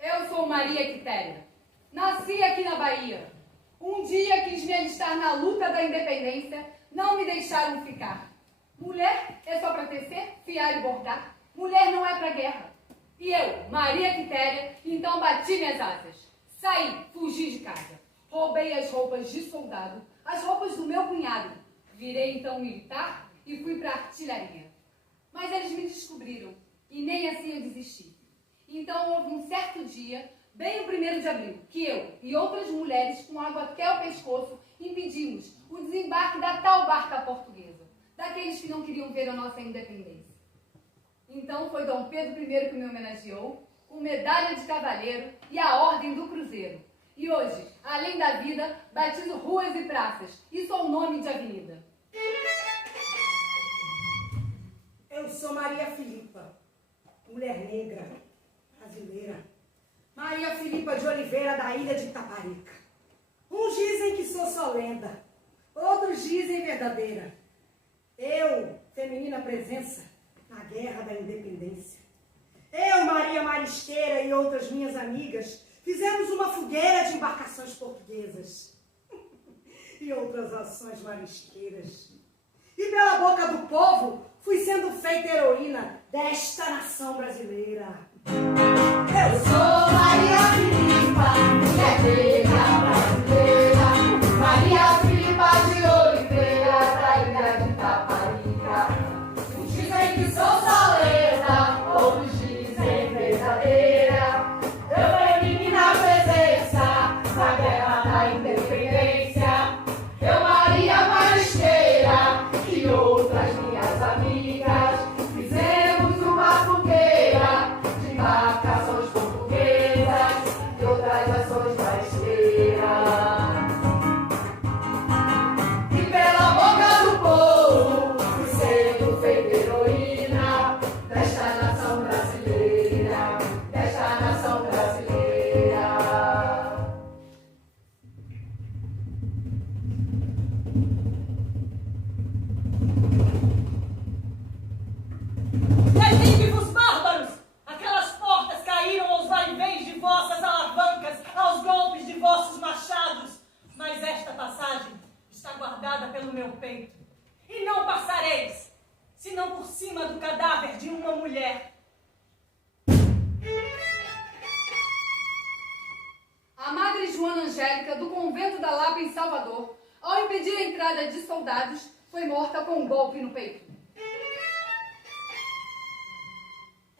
Eu sou Maria Quitéria. Nasci aqui na Bahia. Um dia quis me alistar na luta da independência, não me deixaram ficar. Mulher é só para tecer, fiar e bordar. Mulher não é para guerra. E eu, Maria Quitéria, então bati minhas asas. Saí, fugi de casa. Roubei as roupas de soldado, as roupas do meu cunhado. Virei então militar e fui para artilharia. Mas eles me descobriram e nem assim eu desisti. Então houve um certo dia, bem o 1º de abril, que eu e outras mulheres com água até o pescoço impedimos o desembarque da tal barca portuguesa, daqueles que não queriam ver a nossa independência. Então foi Dom Pedro I que me homenageou, com medalha de cavaleiro e a ordem do cruzeiro. E hoje, além da vida, batizo ruas e praças e sou nome de avenida. Eu sou Maria Filipa, mulher negra, brasileira. Maria Filipa de Oliveira, da ilha de Itaparica. Uns dizem que sou só lenda, outros dizem verdadeira. Eu, feminina presença na guerra da independência. Eu, Maria Marisqueira e outras minhas amigas, fizemos uma fogueira de embarcações portuguesas e outras ações marisqueiras. E pela boca do povo, fui sendo feita heroína desta nação brasileira. Eu sou Maria Filipa, mulher negra brasileira. Maria Filipa de Oliveira, da ilha de Itaparica. Uns dizem que sou só lenda, outros dizem verdadeira. Eu feminina presença na guerra da independência. Eu, Maria Marisqueira, e outras minhas amigas, fizemos uma fogueira de embarcações portuguesas e outras ações marisqueiras. E pela boca do povo, fui sendo feita heroína desta nação brasileira, desta nação brasileira. Detente-vos, bárbaros! Aquelas portas caíram aos vai-vens de vossas alavancas, aos golpes de vossos machados. Mas esta passagem está guardada pelo meu peito. E não passareis, senão por cima do cadáver de uma mulher. A Madre Joana Angélica, do convento da Lapa em Salvador, ao impedir a entrada de soldados, foi morta com um golpe no peito.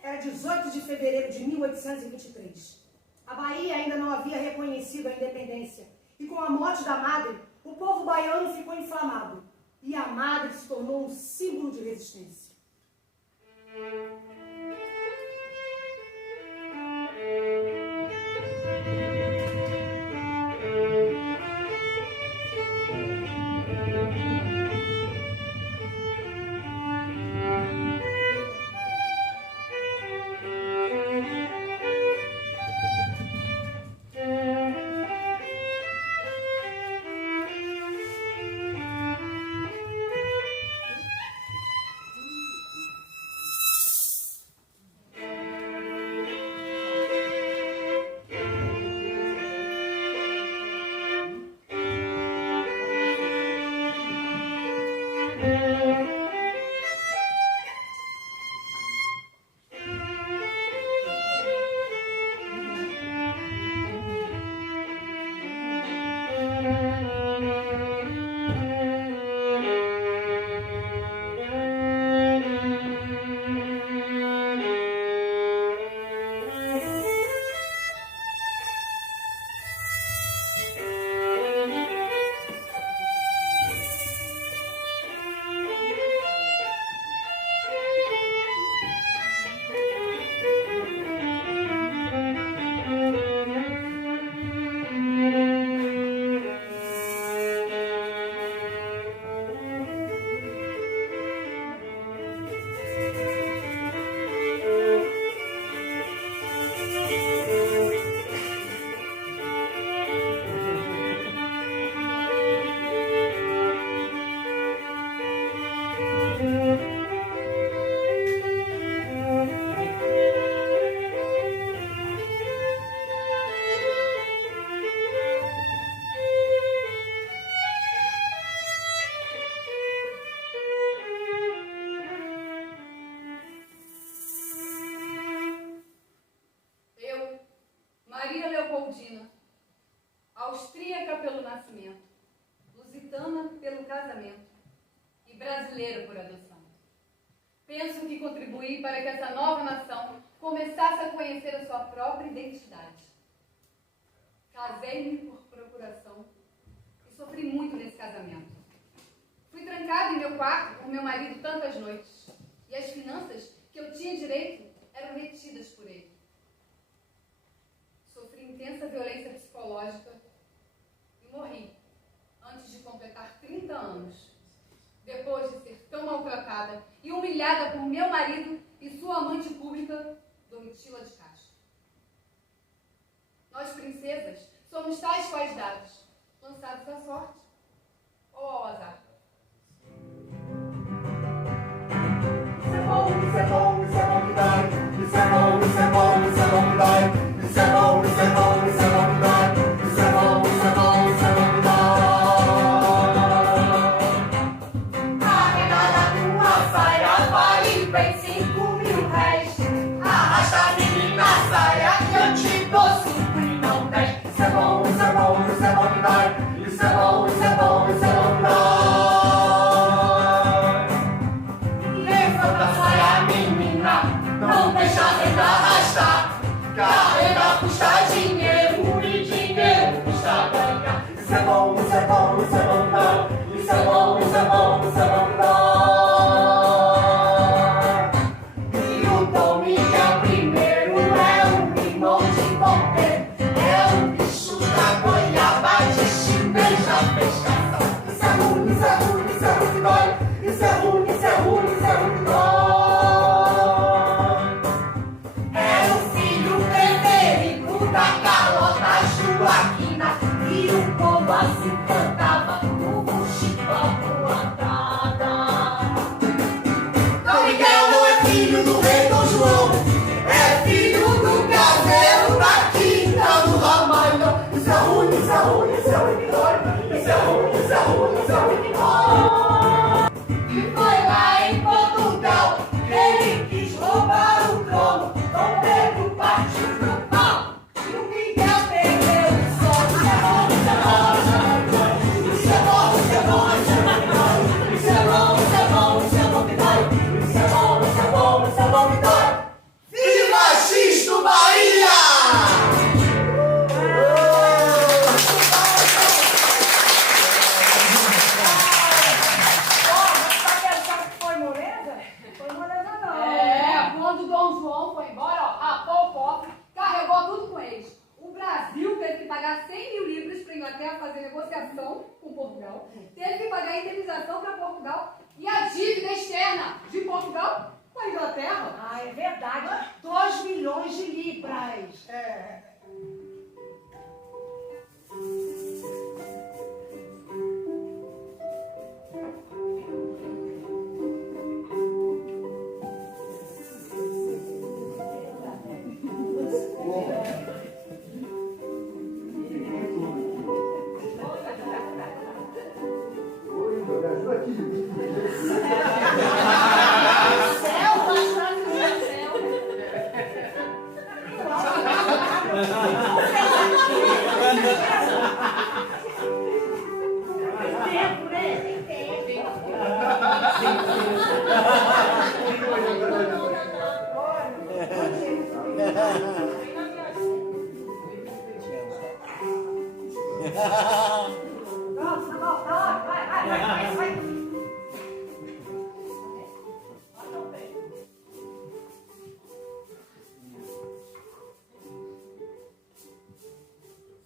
Era 18 de fevereiro de 1823. A Bahia ainda não havia reconhecido a independência. E com a morte da madre, o povo baiano ficou inflamado. E a madre se tornou um símbolo de resistência. Maria Leopoldina, austríaca pelo nascimento, lusitana pelo casamento e brasileira por adoção. Penso que contribuí para que essa nova nação começasse a conhecer a sua própria identidade. Casei-me por procuração e sofri muito nesse casamento. Fui trancada em meu quarto com meu marido tantas noites, e as finanças que eu tinha direito eram retidas por ele. Sofri intensa violência psicológica e morri antes de completar 30 anos, depois de ser tão maltratada e humilhada por meu marido e sua amante pública, Domitila de Castro. Nós, princesas, somos tais quais dados, lançados à sorte ou ao azar. Isso é bom, isso é bom, isso é bom que dói. Isso é bom, isso é bom, isso é bom que dói. Isso é bom, isso é bom, isso é bom que dói. Isso é bom, isso é bom, isso é bom que dói. Arregada com a saia, vale bem 5.000 réis. Arrasta a menina a saia que eu te dou 5 e não 10. Isso é bom, isso é bom, isso é bom que dói. Isso é bom, isso é bom, isso é bom que dói. Levanta a saia, menina, não deixa a renda arrastar. Carrega custa dinheiro e dinheiro custa ganhar. Isso é bom, isso é bom, isso é bom que dói. Isso é bom, isso é bom, isso é bom que dói. E o Dom Miguel I é um limão de bom ter. É um bicho da goiaba de chimeja pescação. Isso é ruim, isso é ruim, isso é ruim que dói. Isso é ruim, isso é ruim, isso é ruim que dói. Era o filho Frederico da Carlota Joaquina e o povo assim cantava no chibão andada. Dom Miguel não é filho do rei Dom João, é filho do caseiro da quinta do Ramalhão. Isso é ruim, isso é ruim, isso é ruim que dói. Isso é ruim, isso é ruim, isso é ruim que dói. E foi lá em Portugal que ele quis roubar o trono. Dom Pedro partiu pro pau e o Miguel perdeu o sono. Isso é bom, isso é bom, isso é bom, isso é bom, isso é bom, isso é bom, isso é bom que dói. Isso é bom, isso é bom, isso é bom que dói. Filho fazer negociação com Portugal, teve que pagar a indenização para Portugal e a dívida externa de Portugal com a Inglaterra. Ah, é verdade. 2 milhões de libras.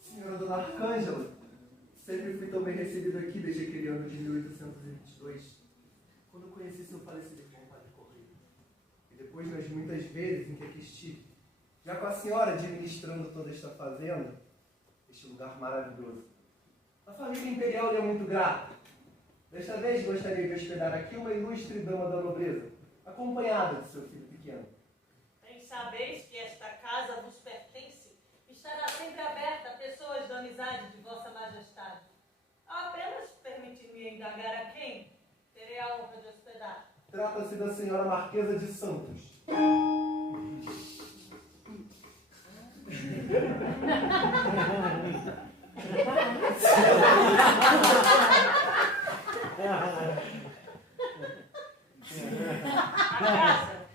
Senhora Dona Arcângela, sempre fui tão bem recebido aqui desde aquele ano de 1822, quando conheci seu falecido irmão Padre Correia. E depois das muitas vezes em que aqui estive, já com a senhora administrando toda esta fazenda, este lugar maravilhoso. A família imperial lhe é muito grata. Desta vez gostaria de hospedar aqui uma ilustre dama da nobreza, acompanhada de seu filho pequeno. Bem sabeis que esta casa vos pertence e estará sempre aberta a pessoas da amizade de vossa majestade. Apenas permitir-me indagar a quem terei a honra de hospedar. Trata-se da senhora Marquesa de Santos.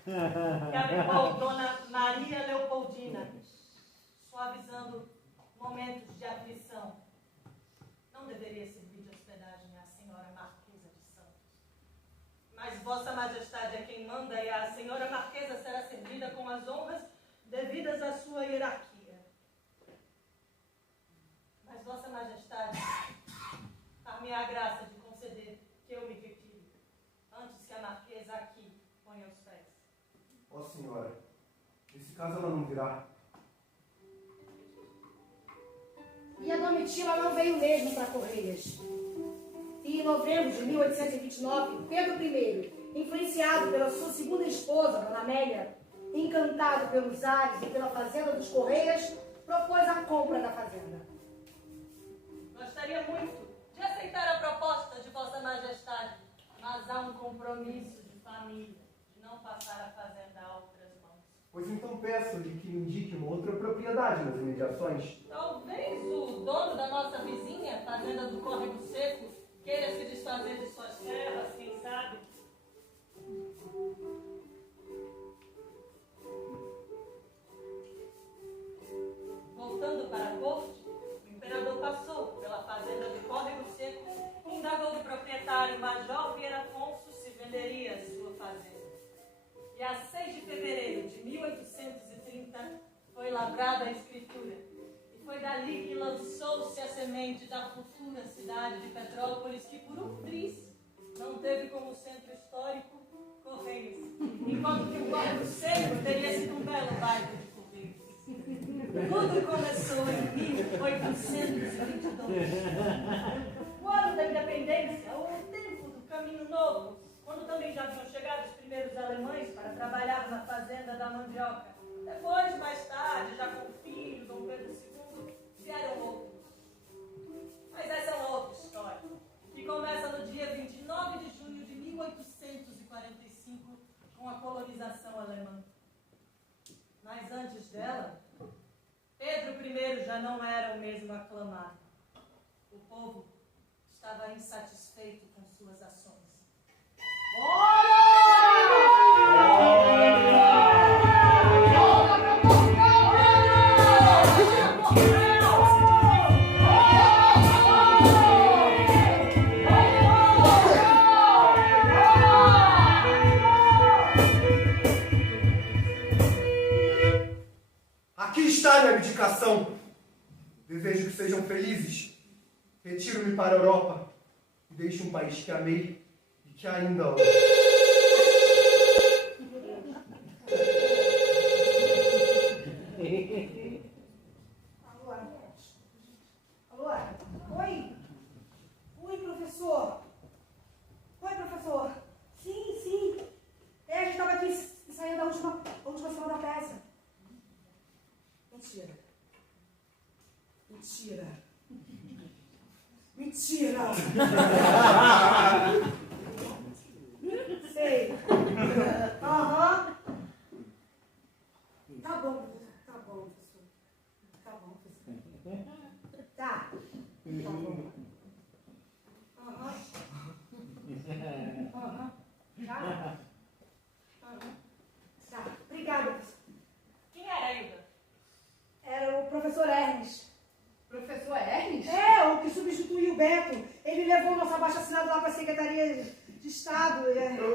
A casa que abrigou Dona Maria Leopoldina, suavizando momentos de aflição, não deveria servir de hospedagem à senhora Marquesa de Santos. Mas vossa majestade é quem manda e a senhora Marquesa será servida com as honras devidas à sua hierarquia. Mas vossa majestade far-me a graça de conceder que eu me retire, antes que a Marquesa aqui ponha os pés. Ó senhora, nesse caso ela não virá. E a Domitila não veio mesmo para Correias. E em novembro de 1829, Pedro I, influenciado pela sua segunda esposa, Dona Amélia, encantado pelos ares e pela fazenda dos Correias, propôs a compra da fazenda. Gostaria muito de aceitar a proposta de vossa majestade, mas há um compromisso de família, de não passar a fazenda a outras mãos. Pois então peço-lhe que me indique uma outra propriedade nas imediações. Talvez o dono da nossa vizinha, fazenda do Córrego Seco, queira se desfazer de suas terras, quem sabe? Voltando para a corte, o imperador passou pela fazenda do Córrego Seco e indagou do proprietário Major Vieira Afonso se venderia a sua fazenda. E a 6 de fevereiro de 1830 foi lavrada a escritura. E foi dali que lançou-se a semente da futura cidade de Petrópolis, que por um triz não teve como centro histórico Correios, enquanto que o Córrego Seco teria sido um belo bairro de Correios. Tudo começou em 1822. O ano da independência, o tempo do caminho novo, quando também já haviam chegado os primeiros alemães para trabalhar na fazenda da mandioca. Depois, mais tarde, já com o filho, Dom Pedro II, vieram outros. Mas essa é uma outra história, que começa no dia 29 de junho de 1845, com a colonização alemã. Mas antes dela, Pedro I já não era o mesmo aclamado. O povo estava insatisfeito com suas ações. Aqui está a minha abdicação. Desejo que sejam felizes. Retiro-me para a Europa e deixo um país que amei e que ainda amo. Alô? Oi? Oi, professor? Oi, professor? Sim, sim. A gente estava aqui ensaiando a última cena da peça. Mentira. Mentira. Mentira. Sei. Aham. Tá bom, professor. Tá bom, professor. Tá bom, professor. Tá. Tá bom. Aham. Aham. Tá? Aham. Tá. Obrigada, professor. Quem era, Hilda? Era o professor Ernest. Professor Ernest? É, o que substituiu o Beto. Ele levou nosso abaixo-assinado lá para a Secretaria de Estado.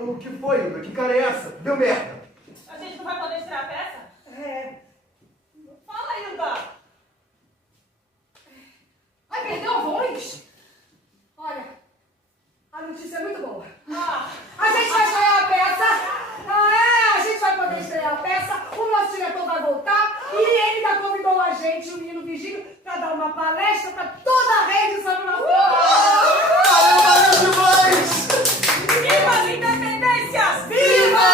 O que foi, Hilda? Que cara é essa? Deu merda. A gente não vai poder tirar a peça? É. Fala, Hilda! Ai, perdeu a voz? Olha, a notícia é muito boa. Ah, A gente vai estrear a peça. A gente vai poder estrear a peça. O nosso diretor vai voltar. E ele ainda convidou a gente, o menino Vigílio, para dar uma palestra para toda a rede sobre o nosso Valeu demais! viva as independências! Viva!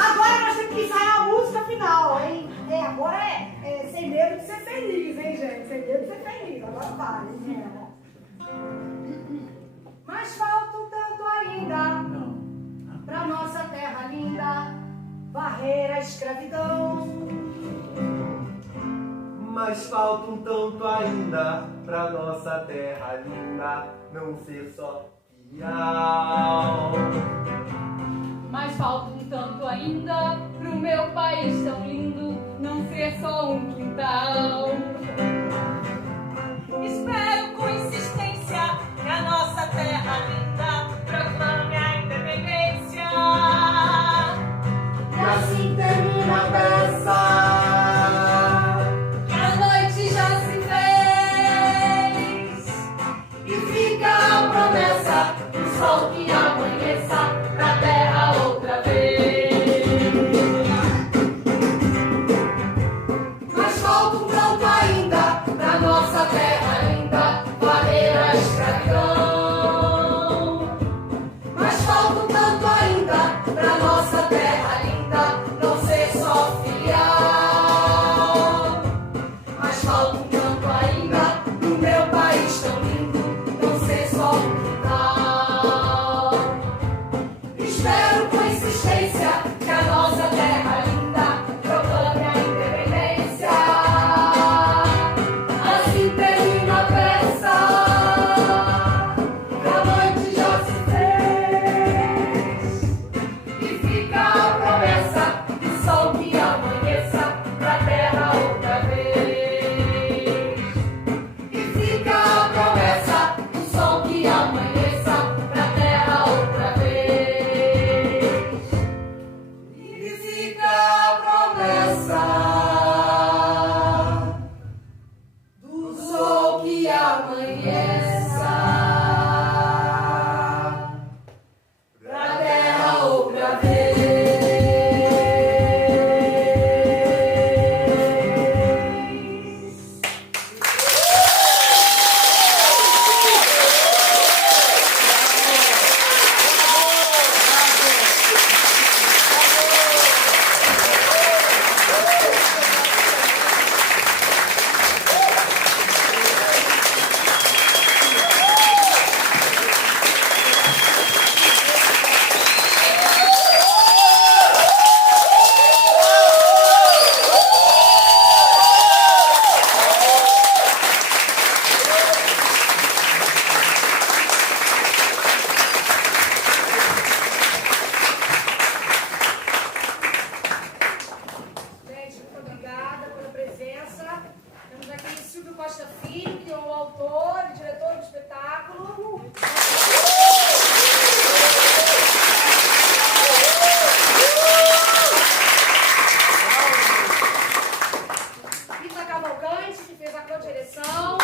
Agora nós temos que ensaiar a música final, hein? Agora é sem medo de ser feliz, hein, gente? Sem medo de ser feliz. Agora vai, né? Mas falta um tanto ainda pra nossa terra linda varrer a escravidão. Mas falta um tanto ainda pra nossa terra linda não ser só fiel. Mas falta um tanto ainda pro meu país tão lindo não ser só um quintal. Espero com insistência que a nossa terra linda proclame a independência. E assim termina a peça. Que a noite já se fez E fica a promessa do sol que amanheça pra terra outra vez. Mas falta um tanto ainda pra nossa terra linda varrer a escravidão. Mas falta um tanto ainda pra nossa terra linda não ser só filial. Mas falta um tanto ainda no meu país tão lindo não ser só um quintal. Espero com insistência que a nossa terra linda proclame a independência. Assim termina a peça, que a noite já se fez. E fica a promessa do sol que amanheça pra terra outra vez. E fica a promessa do sol que amanheça pra terra outra vez. E fica a promessa do sol que amanheça pra terra outra vez. Gente, muito obrigada pela presença. Temos aqui Silvio Costa Filho, que é o autor e diretor do espetáculo. Rita Cavalcante, que fez a co-direção.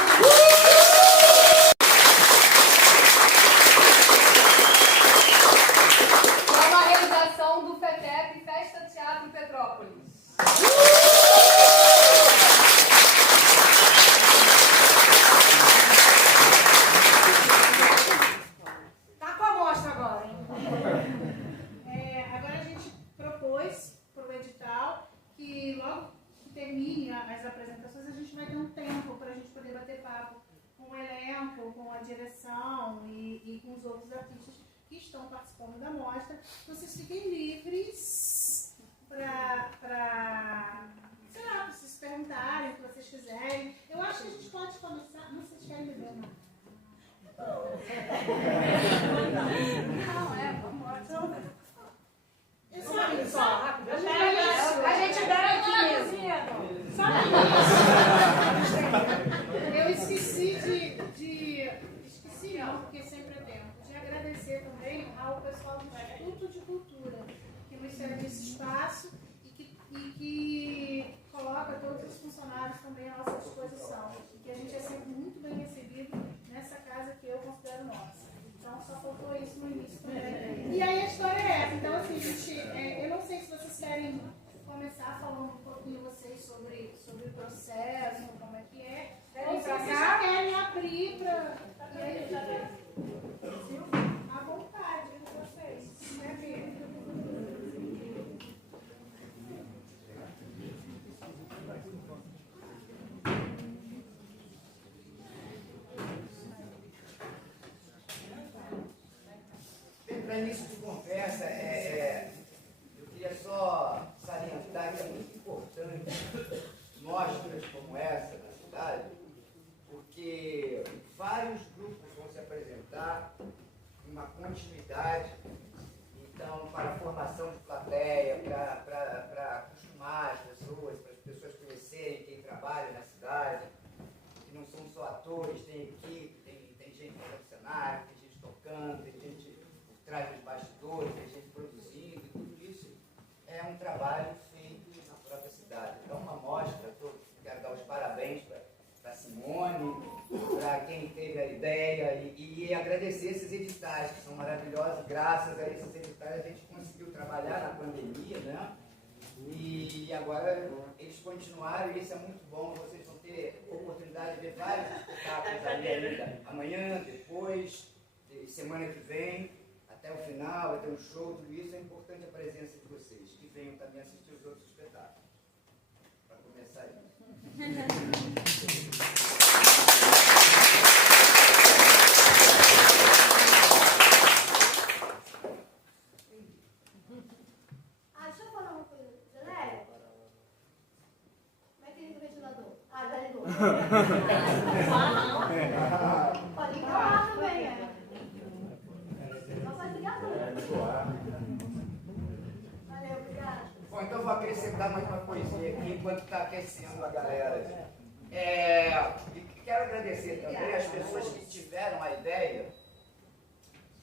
termine as apresentações, a gente vai ter um tempo para a gente poder bater papo com o elenco, com a direção e com os outros artistas que estão participando da mostra. Vocês fiquem livres para sei lá, para vocês perguntarem o que vocês quiserem. Eu acho que a gente pode começar. Não sei se querem beber, não. Não, vamos embora. Só, rápido. A gente dá aqui mesmo. Eu esqueci esqueci não, porque sempre é tempo, de agradecer também ao pessoal do Instituto de Cultura, que nos cede esse espaço e que coloca todos os funcionários também à nossa disposição. E que a gente é sempre muito bem recebido nessa casa que eu considero nossa. Então, só faltou isso no início também. E aí a história é essa. Então, assim, gente, eu não sei se vocês querem começar falando um pouquinho vocês sobre o processo, como é que é. Ou se vocês já querem abrir para... E aí, já à vontade com vocês. Né, Bia? Para início de conversa, eu queria só salientar que é muito importante mostras como essa na cidade, porque vários grupos vão se apresentar em uma continuidade, então, para a formação de plateia, para acostumar as pessoas, para as pessoas conhecerem quem trabalha na cidade, que não são só atores, tem equipe, tem gente no cenário, tem gente tocando, tem gente traz os bastidores, tem gente produzindo, e tudo isso é um trabalho feito na própria cidade. Então, uma mostra, quero dar os parabéns para Simone, para quem teve a ideia, e agradecer esses editais, que são maravilhosos. Graças a esses editais a gente conseguiu trabalhar na pandemia, né? E agora eles continuaram, e isso é muito bom. Vocês vão ter oportunidade de ver vários espetáculos ali ainda, amanhã, depois, semana que vem. Até o final, vai ter um show, tudo isso, é importante a presença de vocês, que venham também assistir os outros espetáculos. Para começar isso. Deixa eu falar uma coisa. Zé, como é que liga o ventilador? Já ligou. Pode ligar também, né? Valeu, obrigada. Bom, então eu vou acrescentar mais uma coisinha aqui enquanto está aquecendo a galera. E quero agradecer também as pessoas que tiveram a ideia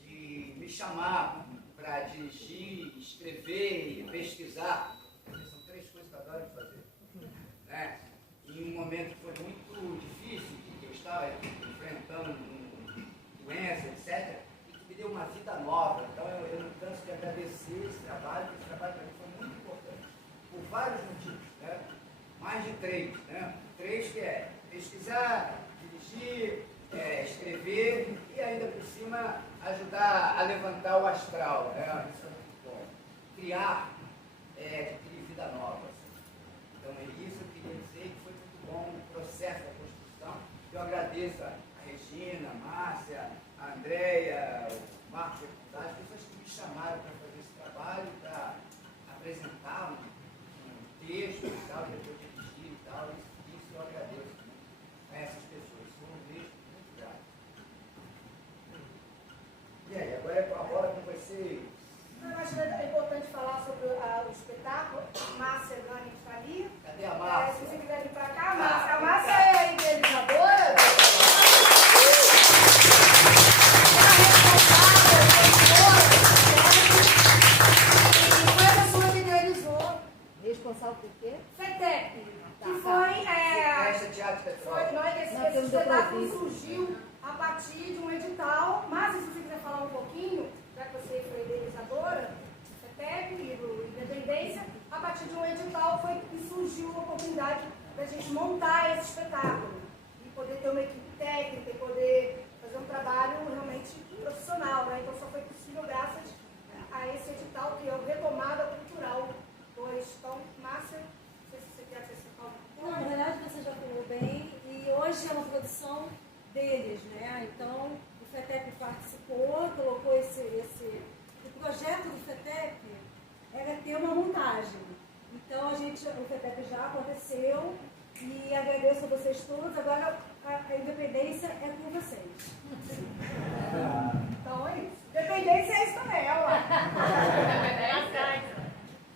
de me chamar para dirigir, escrever e pesquisar. São 3 coisas que eu adoro fazer. Né? Em um momento que foi muito difícil, que eu estava enfrentando doença, etc., me deu uma vida nova. Então eu não canso de agradecer esse trabalho, porque esse trabalho para mim foi muito importante, por vários motivos, né? Mais de 3, né? 3 que é pesquisar, dirigir, escrever e ainda por cima ajudar a levantar o astral, né? Isso é muito bom. Criar, vida nova. Assim. Então é isso que eu queria dizer, que foi muito bom o processo da construção. Eu agradeço a Regina, a Márcia, a Andréia, o Marcos, as pessoas que me chamaram para fazer esse trabalho, para apresentar um texto e tal, depois dirigir e tal, isso eu agradeço a essas pessoas, foi um beijo muito grato. E aí, agora a bola com vocês. Eu acho que é importante falar sobre o espetáculo. Márcia Gani está ali. Cadê a Márcia? Se você quiser vir para cá, Márcia. A Márcia é a idealizadora. Responsável por quê? FETEP, que foi, Festa Teatro Petróleo. esse espetáculo surgiu a partir de um edital, mas se você quiser falar um pouquinho, já que você foi idealizadora, FETEP e do Independência, a partir de um edital foi que surgiu a oportunidade da gente montar esse espetáculo e poder ter uma equipe técnica e poder fazer um trabalho realmente profissional, né? Então só foi possível graças a esse edital que é o Retomada Cultural 2. Então, Márcia, não sei se você quer acrescentar né? Então, o FETEP participou, colocou o projeto do FETEP era ter uma montagem. Então, o FETEP já aconteceu e agradeço a vocês todos. Agora, a independência é com vocês. Então, é isso. Independência é isso também, olha lá.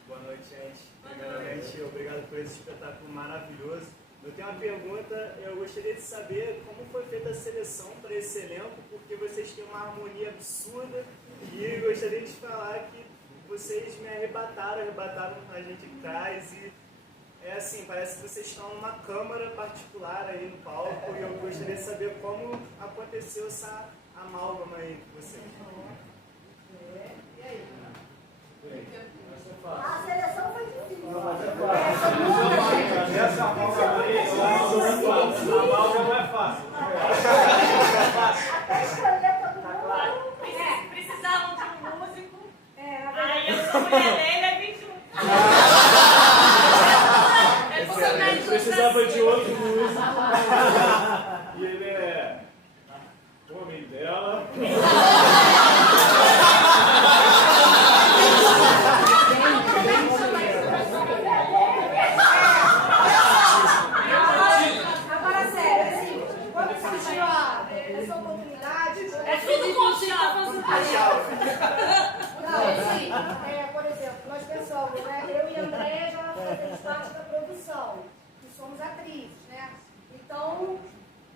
Boa noite, gente. Primeiramente, obrigado por esse espetáculo maravilhoso. Eu tenho uma pergunta, eu gostaria de saber como foi feita a seleção para esse elenco, porque vocês têm uma harmonia absurda e gostaria de falar que vocês me arrebataram a gente de trás e é assim, parece que vocês estão numa câmara particular aí no palco e eu gostaria de saber como aconteceu essa amálgama aí com vocês. E aí? A seleção foi difícil. Essa amálgama aí, a amálgama é fácil. Até escolher todo mundo. Precisavam de um músico. Aí eu sou mulher dele, é 21. Ele precisava de outro músico. E ele é homem dela. Agora, sério, assim, quando surgiu essa oportunidade... É tudo conchavo. Não, assim, por exemplo, nós pensamos, né? Eu e a Andréia já fazemos parte da produção, e somos atrizes, né? Então,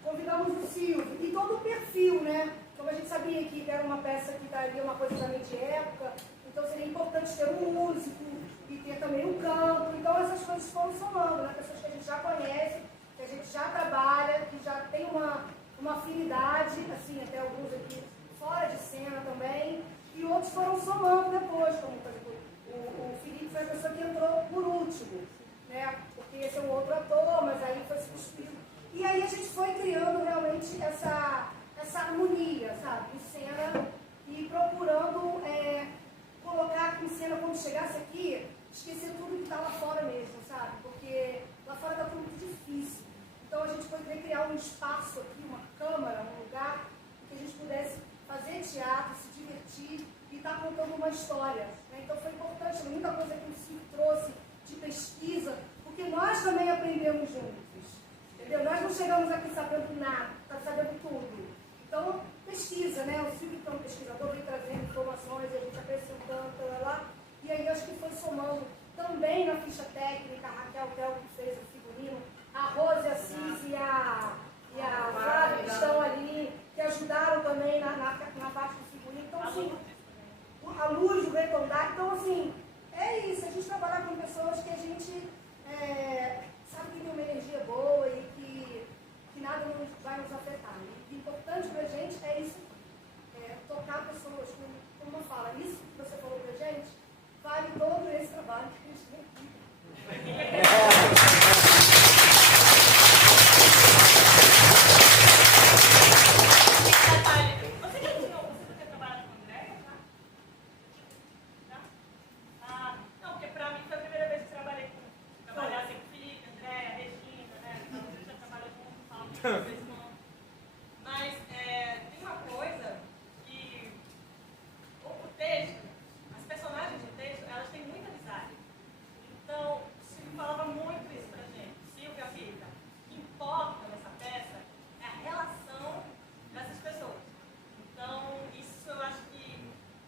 convidamos o Silvio e todo o perfil, né? Como a gente sabia que era uma peça que daria uma coisa também de época, então seria importante ter um músico e ter também um canto. Então, essas coisas foram somando, né? Pessoas que a gente já conhece, que a gente já trabalha, que já tem uma afinidade, assim, até alguns aqui fora de cena também, e outros foram somando depois, como, por exemplo, o Felipe foi a pessoa que entrou por último, né? Porque esse é um outro ator, mas aí foi substituído. E aí a gente foi criando realmente essa harmonia, sabe, em cena, e procurando colocar em cena, quando chegasse aqui, esquecer tudo que está lá fora mesmo, sabe? Porque lá fora está tudo muito difícil. Então a gente poderia criar um espaço aqui, uma câmara, um lugar, que a gente pudesse fazer teatro, se divertir e estar contando uma história, né? Então foi importante, muita coisa que o Silvio trouxe de pesquisa, porque nós também aprendemos juntos, entendeu? Nós não chegamos aqui sabendo nada, sabendo tudo. Então, pesquisa, né? O Silvio, que é um pesquisador, vem trazendo informações, a gente acrescentando, lá, e aí acho que foi somando também na ficha técnica, a Raquel Tel, que fez o figurino, a Rose Assis e a Flávia, que estão ali, que ajudaram também na parte do figurino. Então, assim, a luz, o retondar. Então, assim, é isso. A gente trabalhar com pessoas que a gente sabe que tem uma energia boa e que nada vai nos afetar. E o importante pra gente é isso, tocar pessoas, como eu falo, isso que você falou pra gente, vale todo esse trabalho que a gente tem aqui. Você já tinha trabalhado com a Andréia, tá? Já? Ah, não, porque pra mim foi a primeira vez que trabalhei com o Felipe, Andréia, Regina, né? Então a gente já trabalhou com o Paulo, vocês não. Mas tem uma coisa que o texto, as personagens do texto, elas têm muita amizade. Então, o Silvio falava muito isso pra gente. Silvio e a Rita. O que importa nessa peça é a relação dessas pessoas. Então, isso eu acho que,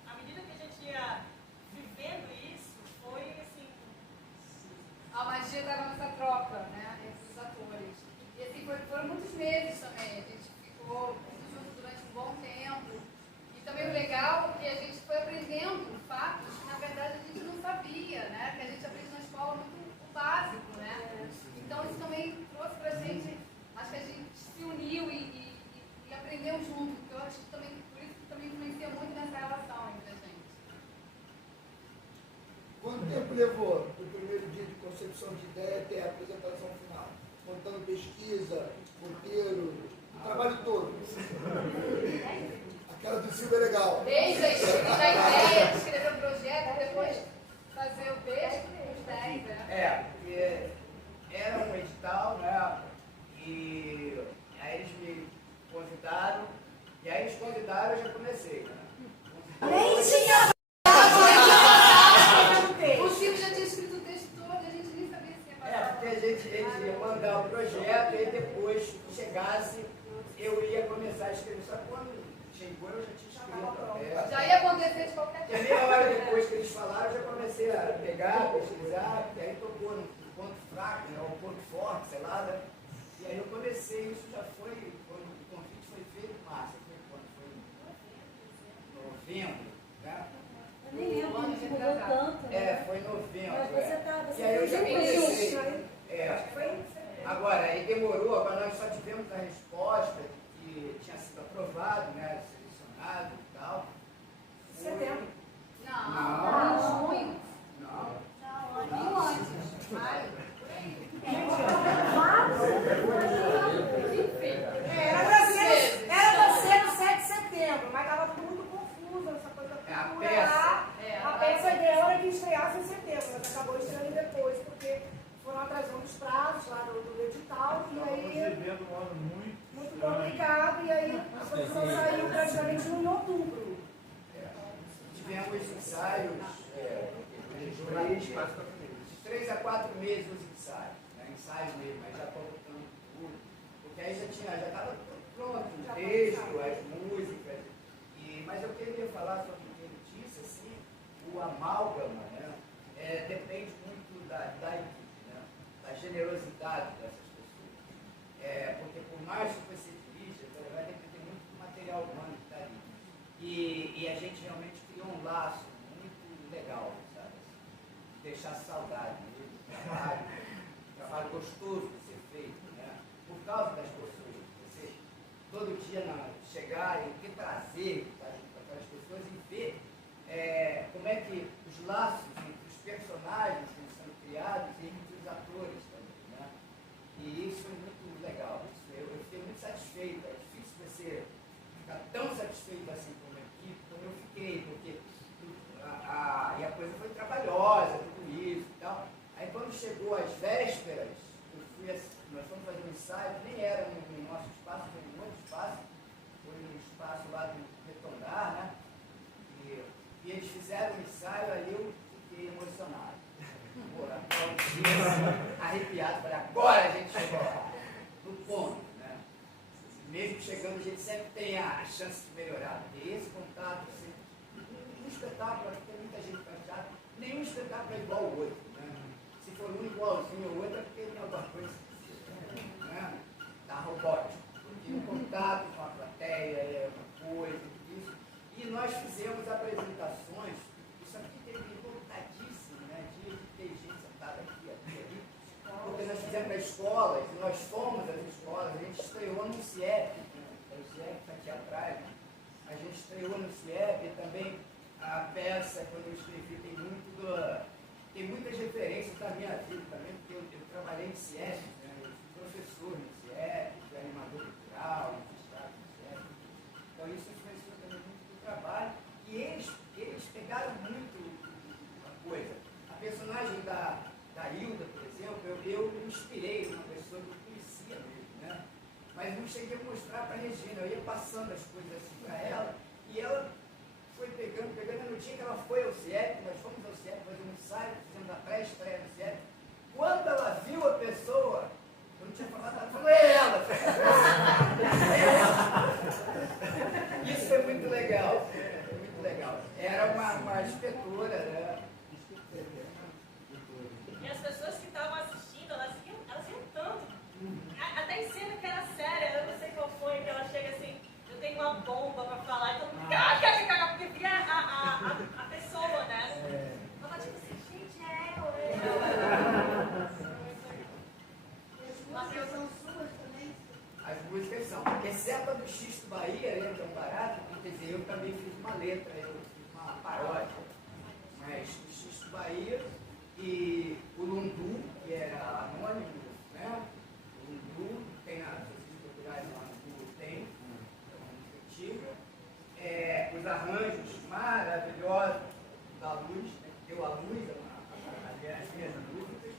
à medida que a gente ia vivendo isso, foi assim. A magia da nossa troca, né? Entre os atores. E assim, foram muitos meses também. A gente ficou juntos durante um bom tempo. E também o legal é que a gente foi aprendendo fatos que, na verdade, a gente não sabia, né? Que a gente aprende na escola muito o básico, né? Então, isso também trouxe pra gente, acho que a gente se uniu e aprendeu junto. Eu acho que também, por isso que também influencia muito nessa relação entre a gente. Quanto tempo levou do primeiro dia de concepção de ideia até a apresentação final? Contando pesquisa, roteiro, o trabalho todo. Aquela do Silvio é legal. Desde a ideia de escrever o projeto, depois fazer o texto, os 10, né? Porque era um edital, né? E aí eles me convidaram eles iam mandar o projeto e depois que chegasse, eu ia começar a escrever. Só que quando chegou, eu já tinha escrito a peça. Já ia acontecer de qualquer E a meia hora depois que eles falaram, eu já comecei a pegar, pesquisar, e aí tocou no ponto fraco, né, ou ponto forte, sei lá, né? E aí eu comecei, isso já foi, quando o convite foi feito em março, foi em novembro, né? Eu nem lembro quando a gente mudou tanto. Né? Foi em novembro. Mas você E aí eu já comecei. Acho que foi em setembro. Agora, aí demorou, agora nós só tivemos a resposta que tinha sido aprovado, né, selecionado e tal. Setembro. Não, em junho. Não. Um pouquinho antes. Maio. Era pra ser no 7 de setembro, mas estava tudo muito confuso, essa coisa toda lá. A peça ideal era que estreasse em setembro, mas acabou estreando depois, porque foram atrasando os prazos lá do edital, e aí vivendo um ano muito complicado, e aí a produção saiu praticamente em outubro. Tivemos ensaios de 3 a 4 meses os ensaios, né? Ensaio mesmo, aí já colocando tudo, porque aí já estava pronto o texto, as músicas, mas eu queria falar sobre o que ele disse, assim, o amálgama, né? Depende muito da equipe, né? Da generosidade dessas pessoas, porque por mais que você dirija, vai depender muito do material humano que está ali. E a gente realmente criou um laço muito legal, sabe? Deixar saudade um trabalho gostoso de ser feito, né? Por causa das pessoas. Você todo dia chegar e ter prazer com aquelas pessoas e ver como é que os laços entre os personagens que são criados e entre os atores também, né? E isso é muito legal. Eu fiquei muito satisfeito. É difícil você ficar tão satisfeito assim como equipe, como eu fiquei, porque e a coisa foi trabalhosa, tudo isso e tal. Aí quando chegou às vésperas, nós fomos fazer um ensaio, nem era no nosso espaço, foi em outro espaço, foi no espaço lá do Retondar, né? E eles fizeram um ensaio, aí eu fiquei emocionado. Arrepiado, falei, agora a gente chegou no ponto, né? Mesmo chegando, a gente sempre tem a chance de melhorar. E esse contato, assim, um espetáculo, acho que tem muita gente que faz teatro, nenhum espetáculo é igual ao outro, né? Se for um igualzinho ao outro, é porque tem alguma coisa, né? Da robótica. Porque o contato com a plateia é uma coisa, tudo isso. E nós fizemos apresentações, isso aqui teve lotadíssimo, né? Dia de ter gente sentada aqui, ali. Porque nós fizemos nas escolas, e nós fomos às escolas, a gente estreou no CIEP, né? O CIEP está aqui atrás, né? A gente estreou no CIEP e também a peça, quando eu escrevi, tem muitas referências da minha vida também, porque eu trabalhei em CIEP, né? Eu fui professor no CIEP, fui animador cultural, registrado no CIEP. Então isso influenciou também muito do trabalho. E eles pegaram muito a coisa. A personagem da Hilda, por exemplo, eu me inspirei numa pessoa que eu conhecia mesmo, né? Mas não cheguei a mostrar para a Regina, eu ia passando as coisas assim para ela, e ela foi pegando, no dia que ela foi ao CIEP, nós fomos ao CIEP fazer um ensaio, fizemos a pré-estreia no CIEP. Quando ela viu a pessoa, eu não tinha falado, ela falou, é ela! Isso foi muito legal, muito legal. Era uma inspetora, né? E as pessoas que estavam assistindo, elas riam tanto. Até em cena que era séria, eu não sei qual foi, que ela chega assim, eu tenho uma bomba pra falar, então porque via a pessoa, né? Ela tipo assim, gente, é eu. As músicas são suas também? As músicas são, exceto a do Xisto Bahia, Letra Barato, quer dizer, eu também fiz uma letra, eu fiz uma paródia, mas o Xisto Bahia e o Lundu, que era anônimo, né? O Lundu, tem na Sociedade Culturais lá no Google, tem, é uma música antiga. Os arranjos maravilhosos da Luz, né? Deu a luz, as minhas músicas.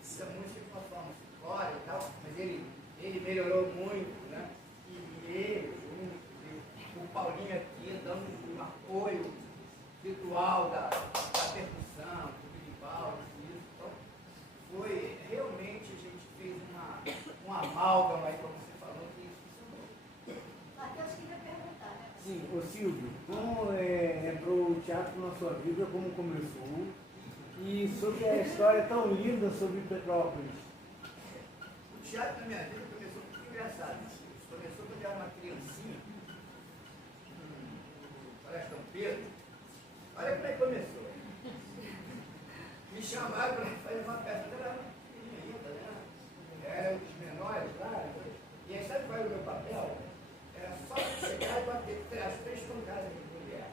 Essa música de uma forma fora e tal, mas ele melhorou muito, né? E ele, o Paulinho aqui, dando um apoio virtual da percussão, do berimbau, isso. Então, foi realmente a gente amálgama, aí como você falou, que isso Matheus queria perguntar, né? Sim, ô Silvio, como entrou o teatro na sua vida, como começou, e sobre a história tão linda sobre Petrópolis? O teatro na minha vida começou muito engraçado. Começou quando eu era uma criancinha, Colégio São Pedro. Olha como é que começou. Me chamaram para fazer uma peça, eu era pequenininha ainda, né? Era dos menores lá. E aí sabe qual era o meu papel? Era só chegar e bater as 3 pancadas de mulher.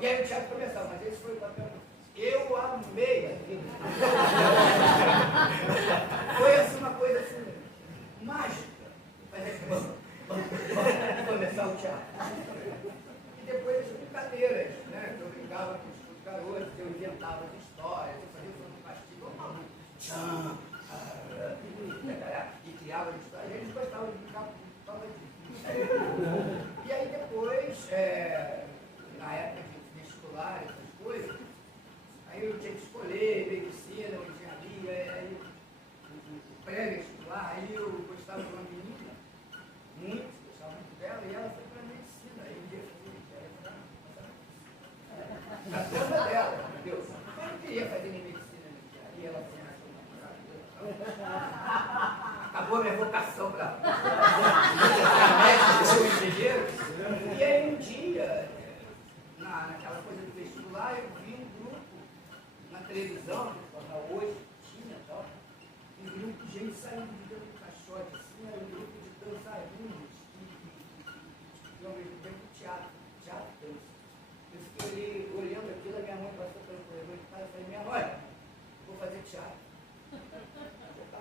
E aí o teatro começava, mas esse foi o papel. Eu amei aquilo. Foi assim uma coisa assim, mágica. Mas é que começar o teatro. E depois as brincadeiras, né? Eu brincava com os garotos, eu inventava as histórias, eu fazia um castigo, e criava histórias, eles gostavam de brincar com disso. E aí depois, na época de vestibular, essas coisas, aí eu tinha que escolher medicina ou engenharia, aí o pré-vestibular, aí eu gostava de uma menina, muito, gostava muito dela, e ela foi para medicina, aí eu ia fazer a forma dela, entendeu? Eu não queria fazer nem medicina, nem engenharia, ela tinha acabou a minha vocação para médico, engenheiro. E aí um dia, naquela coisa do vestibular, eu vi um grupo na televisão, que hoje tinha tal, um grupo de gente saindo de dentro do caixote, assim, era um grupo de dançarinos e ao mesmo tempo teatro dança. Eu fiquei olhando aquilo, a minha mãe passou pelo corredor de casa e falei, minha mãe, vou fazer teatro.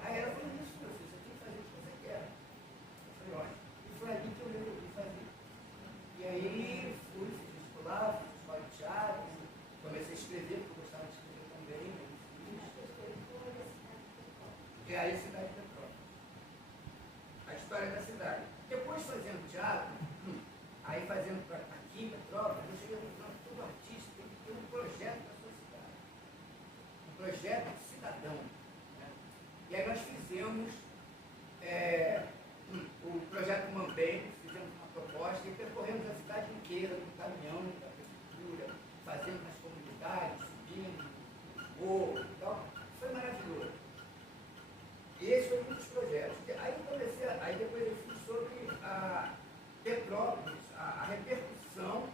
Aí ela falou, isso, meu filho, você tem que fazer o que você quer. Eu falei, olha, e foi ali que eu resolvi fazer. E aí fui vestibular, fiz escola de teatro, comecei a escrever, porque eu gostava de escrever também. E aí cidade de Petrópolis. A história da cidade. Depois fazendo teatro, aí fazendo aqui em Petrópolis, eu cheguei a conclusão que todo artista tem que ter um projeto da sua cidade. Um projeto cidadão. E aí nós fizemos o projeto Mambem, fizemos uma proposta e percorremos a cidade inteira no caminhão da prefeitura, fazendo nas comunidades, subindo, morro e tal. Foi maravilhoso. E esse foi um dos projetos. Aí depois eu fiz sobre a Petrópolis, a repercussão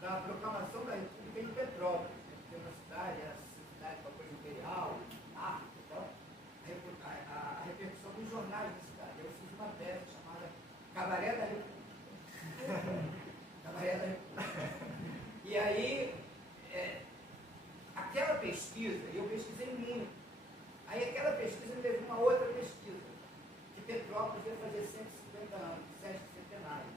da proclamação da República em Petrópolis. Tem uma cidade, a cidade com a coisa imperial, a repercussão dos jornais da cidade. Eu fiz uma peça chamada Cabaré da República. Cabaré da República. E aí, aquela pesquisa, eu pesquisei muito. Aí aquela pesquisa me levou a uma outra pesquisa, que Petrópolis ia fazer 150 anos, 7 centenário.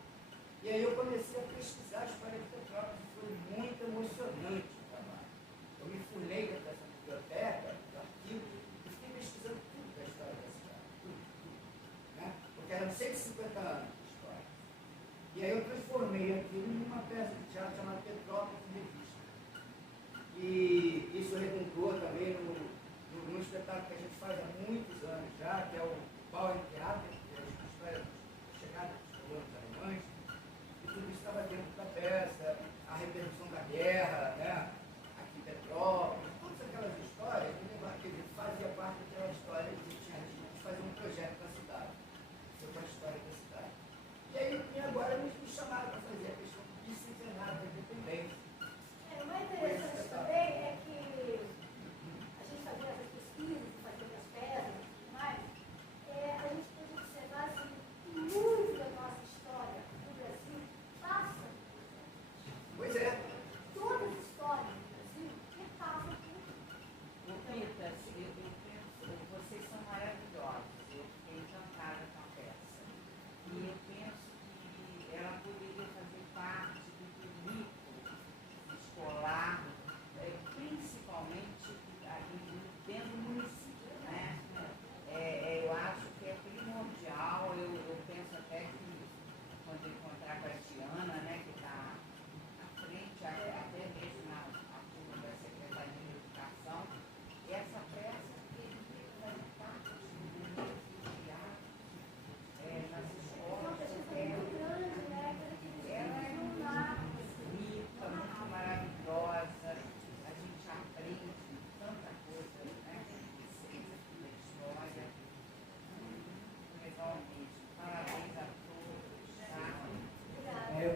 E aí eu comecei a pesquisar a história de Petrópolis e foi muito emocionante o trabalho. Eu me furei dentro dessa biblioteca, do arquivo, e fiquei pesquisando tudo da história da cidade, tudo. Né? Porque eram 150 anos de história. E aí eu transformei aquilo numa peça de teatro chamada Petrópolis em Revista. E isso redundou também num espetáculo que a gente faz há muitos anos já, que é o Bauer Theater, que é a história da chegada dos colonos alemães. E tudo isso estava dentro da peça, a repercussão da guerra, né? Aqui em Petrópolis, todas aquelas histórias, que fazia parte daquela história que tinha de fazer um projeto da cidade, sobre a história da cidade. E aí agora me chamaram para fazer a questão do bicentenário da independência.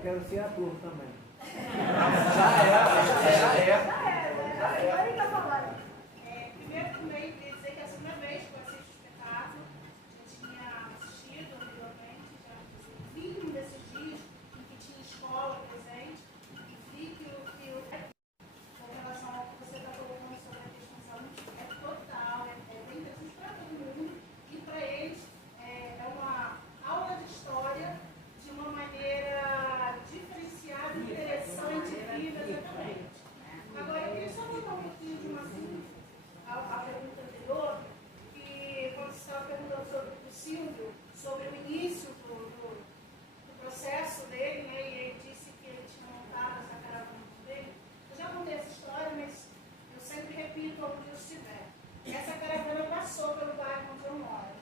quero ser ator também. Primeiro também queria dizer que é a segunda vez que eu assisto o espetáculo. Já tinha assistido anteriormente, já vi um desses dias em que tinha escola presente, e vi que com relação ao que você está colocando sobre a questão de saúde, é total, é bem interessante para todo mundo, e para eles é uma aula de história de uma maneira diferenciada, interessante, viva, exatamente. Agora, eu queria só voltar um pouquinho de uma a pergunta anterior, que quando você estava perguntando sobre o Silvio, sobre o início do processo dele, né, e ele disse que ele tinha montado essa caravana dele. Eu já contei essa história, mas eu sempre repito onde eu estiver. Essa caravana passou pelo bairro onde eu moro.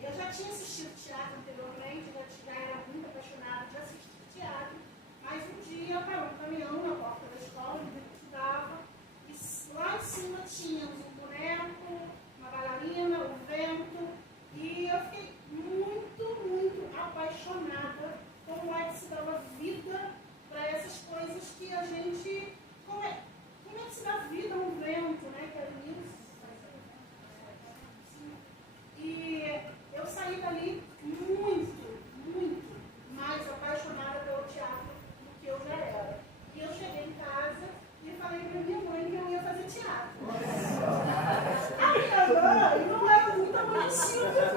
Eu já tinha assistido teatro anteriormente, já era muito apaixonada de assistir teatro, mas um dia parou um caminhão na porta da escola, onde eu estudava, e lá em cima tínhamos um boneco, uma bailarina, um vento, e eu fiquei muito apaixonada como é que se dava vida para essas coisas que a gente... Como é que se dá vida a um vento, né? Que é lindo. E eu saí dali muito mais apaixonada pelo teatro do que eu já era. E eu cheguei em casa e falei para minha mãe que eu ia fazer teatro. A minha mãe não era muito aborrecida,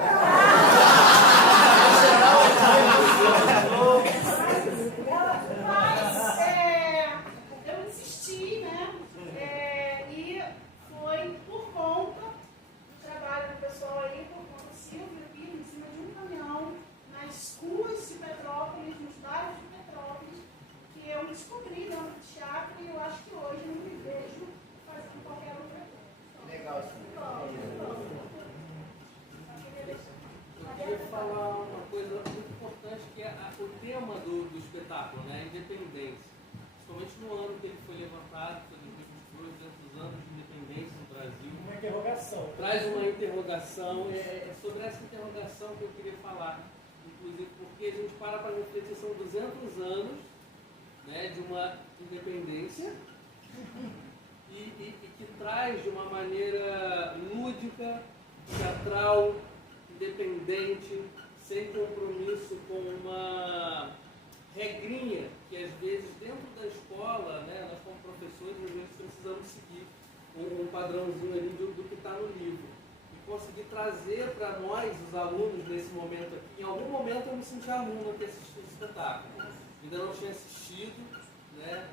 mas eu insisti, né? E foi por conta do trabalho do pessoal aí, por conta do Silvio, aqui em cima de um caminhão, nas ruas de Petrópolis, nos bairros de Petrópolis, que eu descobri dentro do teatro e eu acho que hoje não me vejo fazendo qualquer outra coisa. Legal, sim. Eu queria falar uma coisa muito importante, que é o tema do espetáculo, né? A independência. Principalmente no ano que ele foi levantado, foi 200 anos de independência no Brasil. Uma interrogação. Traz uma interrogação, é sobre essa interrogação que eu queria falar. Inclusive porque a gente para refletir, são 200 anos, né, de uma independência e que traz de uma maneira lúdica, teatral, independente, sem compromisso com uma regrinha que às vezes dentro da escola, né, nós como professores, às vezes precisamos seguir um padrãozinho ali do que está no livro. E conseguir trazer para nós, os alunos, nesse momento aqui. Em algum momento eu me senti aluno que assistiu esse espetáculo. Ainda não tinha assistido, né?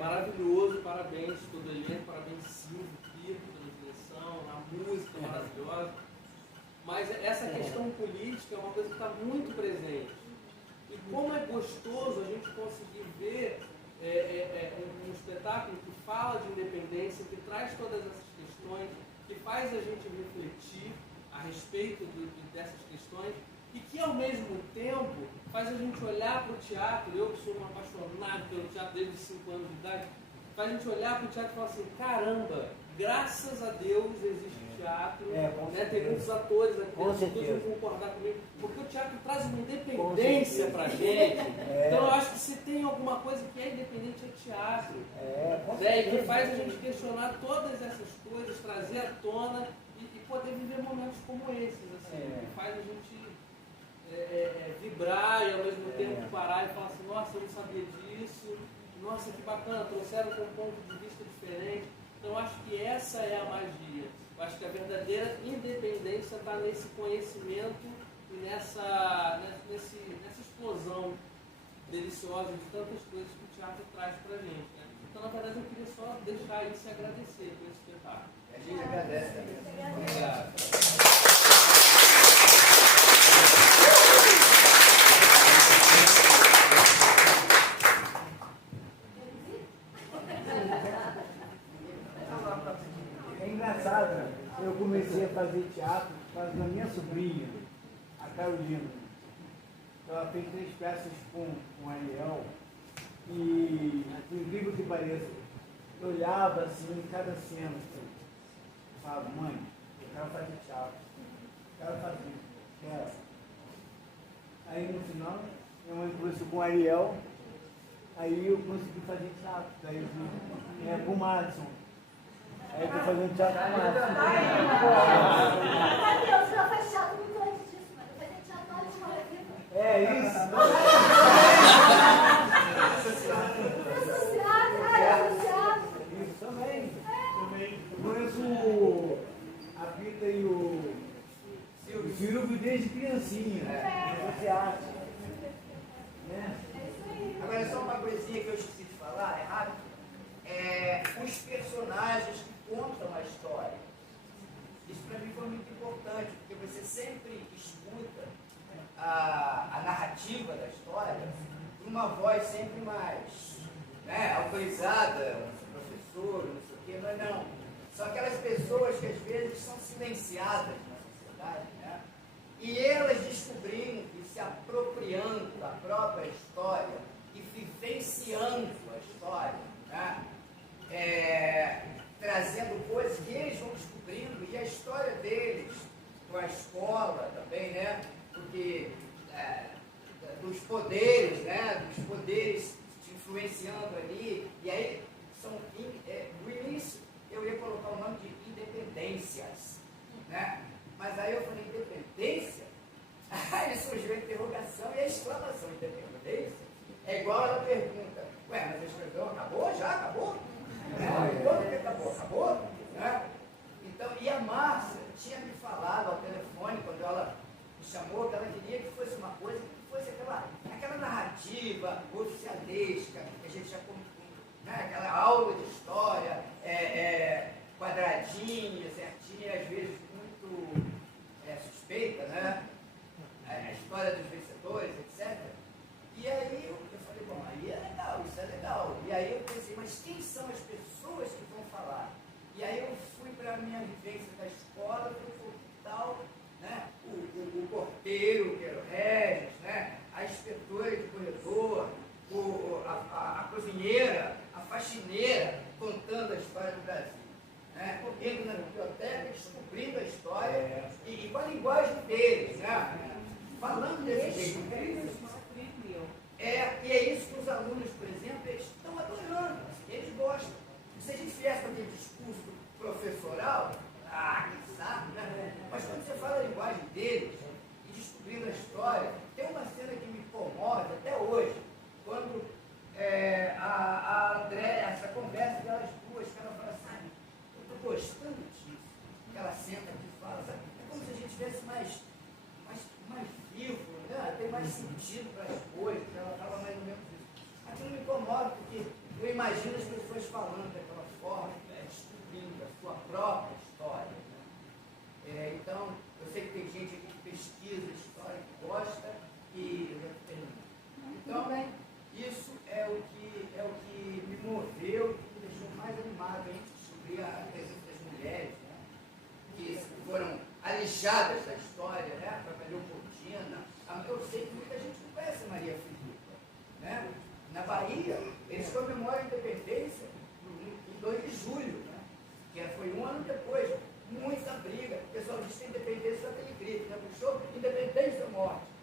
Maravilhoso, parabéns todo elenco, parabéns Silvio, Pico, pela direção, a música maravilhosa. Mas essa questão política é uma coisa que está muito presente. E como é gostoso a gente conseguir ver um espetáculo que fala de independência, que traz todas essas questões, que faz a gente refletir a respeito dessas questões e que, ao mesmo tempo, faz a gente olhar para o teatro. Eu que sou um apaixonado pelo teatro desde 5 anos de idade, faz a gente olhar para o teatro e falar assim, caramba, graças a Deus existe teatro, né? Tem muitos atores aqui dentro, todos vão concordar comigo, porque o teatro traz uma independência para a gente. Então eu acho que se tem alguma coisa que é independente é teatro, né? E que faz a gente questionar todas essas coisas, trazer à tona e poder viver momentos como esses, assim, que faz a gente vibrar e ao mesmo tempo parar e falar assim, nossa, eu não sabia disso, nossa, que bacana, trouxeram com um ponto de vista diferente. Então eu acho que essa é a magia. Eu acho que a verdadeira independência está nesse conhecimento e nessa explosão deliciosa de tantas coisas que o teatro traz para a gente, né? Então, na verdade, eu queria só deixar isso e agradecer por esse espetáculo. A gente agradece também. Obrigado. É engraçado, né? Eu comecei a fazer teatro por causa da minha sobrinha, a Carolina. Ela fez 3 peças com o Ariel e, por incrível que pareça, eu olhava assim em cada cena. Eu falava, mãe, eu quero fazer teatro, quero fazer, quero. Aí no final, minha mãe conversou com o Ariel Aí eu consegui fazer teatro, daí com o Madison. Aí eu tô fazendo teatro com o Madison. Deus, já faz teatro muito antes disso, mas eu fazia teatro antes de morrer viva. É isso? Associado. Isso também. Eu conheço a Pita e o Silvio desde criancinha. Você acha? Né? Agora, só uma coisinha que eu esqueci de falar, é rápido. Os personagens que contam a história. Isso para mim foi muito importante, porque você sempre escuta a narrativa da história por uma voz sempre mais autorizada, um professor, não sei o quê, mas não. São aquelas pessoas que às vezes são silenciadas na sociedade, né? E elas descobrindo e se apropriando da própria história e vivenciando a história, né? Trazendo coisas que eles vão descobrindo, e a história deles com a escola também, né? Porque dos poderes, né? Dos poderes te influenciando ali, e aí no início eu ia colocar o nome de independências, né? Mas aí eu falei, independência? Aí surgiu a interrogação e a exclamação, independência? É igual ela pergunta, ué, mas a escravidão acabou? Já acabou? Quando que acabou? Né? Então, e a Márcia tinha me falado ao telefone, quando ela me chamou, que ela queria que fosse uma coisa, que fosse aquela narrativa oficialesca, que a gente já aquela aula de história, quadradinha, certinha, às vezes muito suspeita, né? A história dos vencedores, etc. E aí eu falei, bom, aí é legal, isso é legal. E aí eu pensei, mas quem são as pessoas que vão falar? E aí eu fui para a minha vivência da escola, fui tal, né? O porteiro, que era o Regis, né? A inspetora de corredor, a cozinheira, a faxineira, contando a história do Brasil. Né? Indo na biblioteca, descobrindo a história e com a linguagem deles, né? Falando desse jeito. E é isso que os alunos, por exemplo, eles estão adorando, eles gostam. Se a gente viesse com aquele discurso professoral, que saco, né? Mas quando você fala a linguagem deles e descobrindo a história, tem uma cena que me comove até hoje, quando a André, essa conversa delas duas, que ela fala assim, eu estou gostando disso, que ela senta aqui e fala, sabe? É como se a gente estivesse mais vivo, né? Tem mais sentido para as coisas, ela fala mais ou menos isso. Aquilo me incomoda, porque eu imagino as pessoas falando daquela forma, descobrindo a sua própria história. Né? Então, eu sei que tem gente aqui que pesquisa história, que gosta, e então, isso é o que me moveu, que me deixou mais animado a gente descobrir a presença das mulheres, né? Que foram alijadas da história, né? Trabalhou Cortina. Eu sei que muita gente não conhece Maria Filipa, né? Na Bahia, eles comemoram a independência em 2 de julho, né? Que foi um ano depois. Muita briga. O pessoal diz que independência só tem grito, né? Puxou independência ou morte.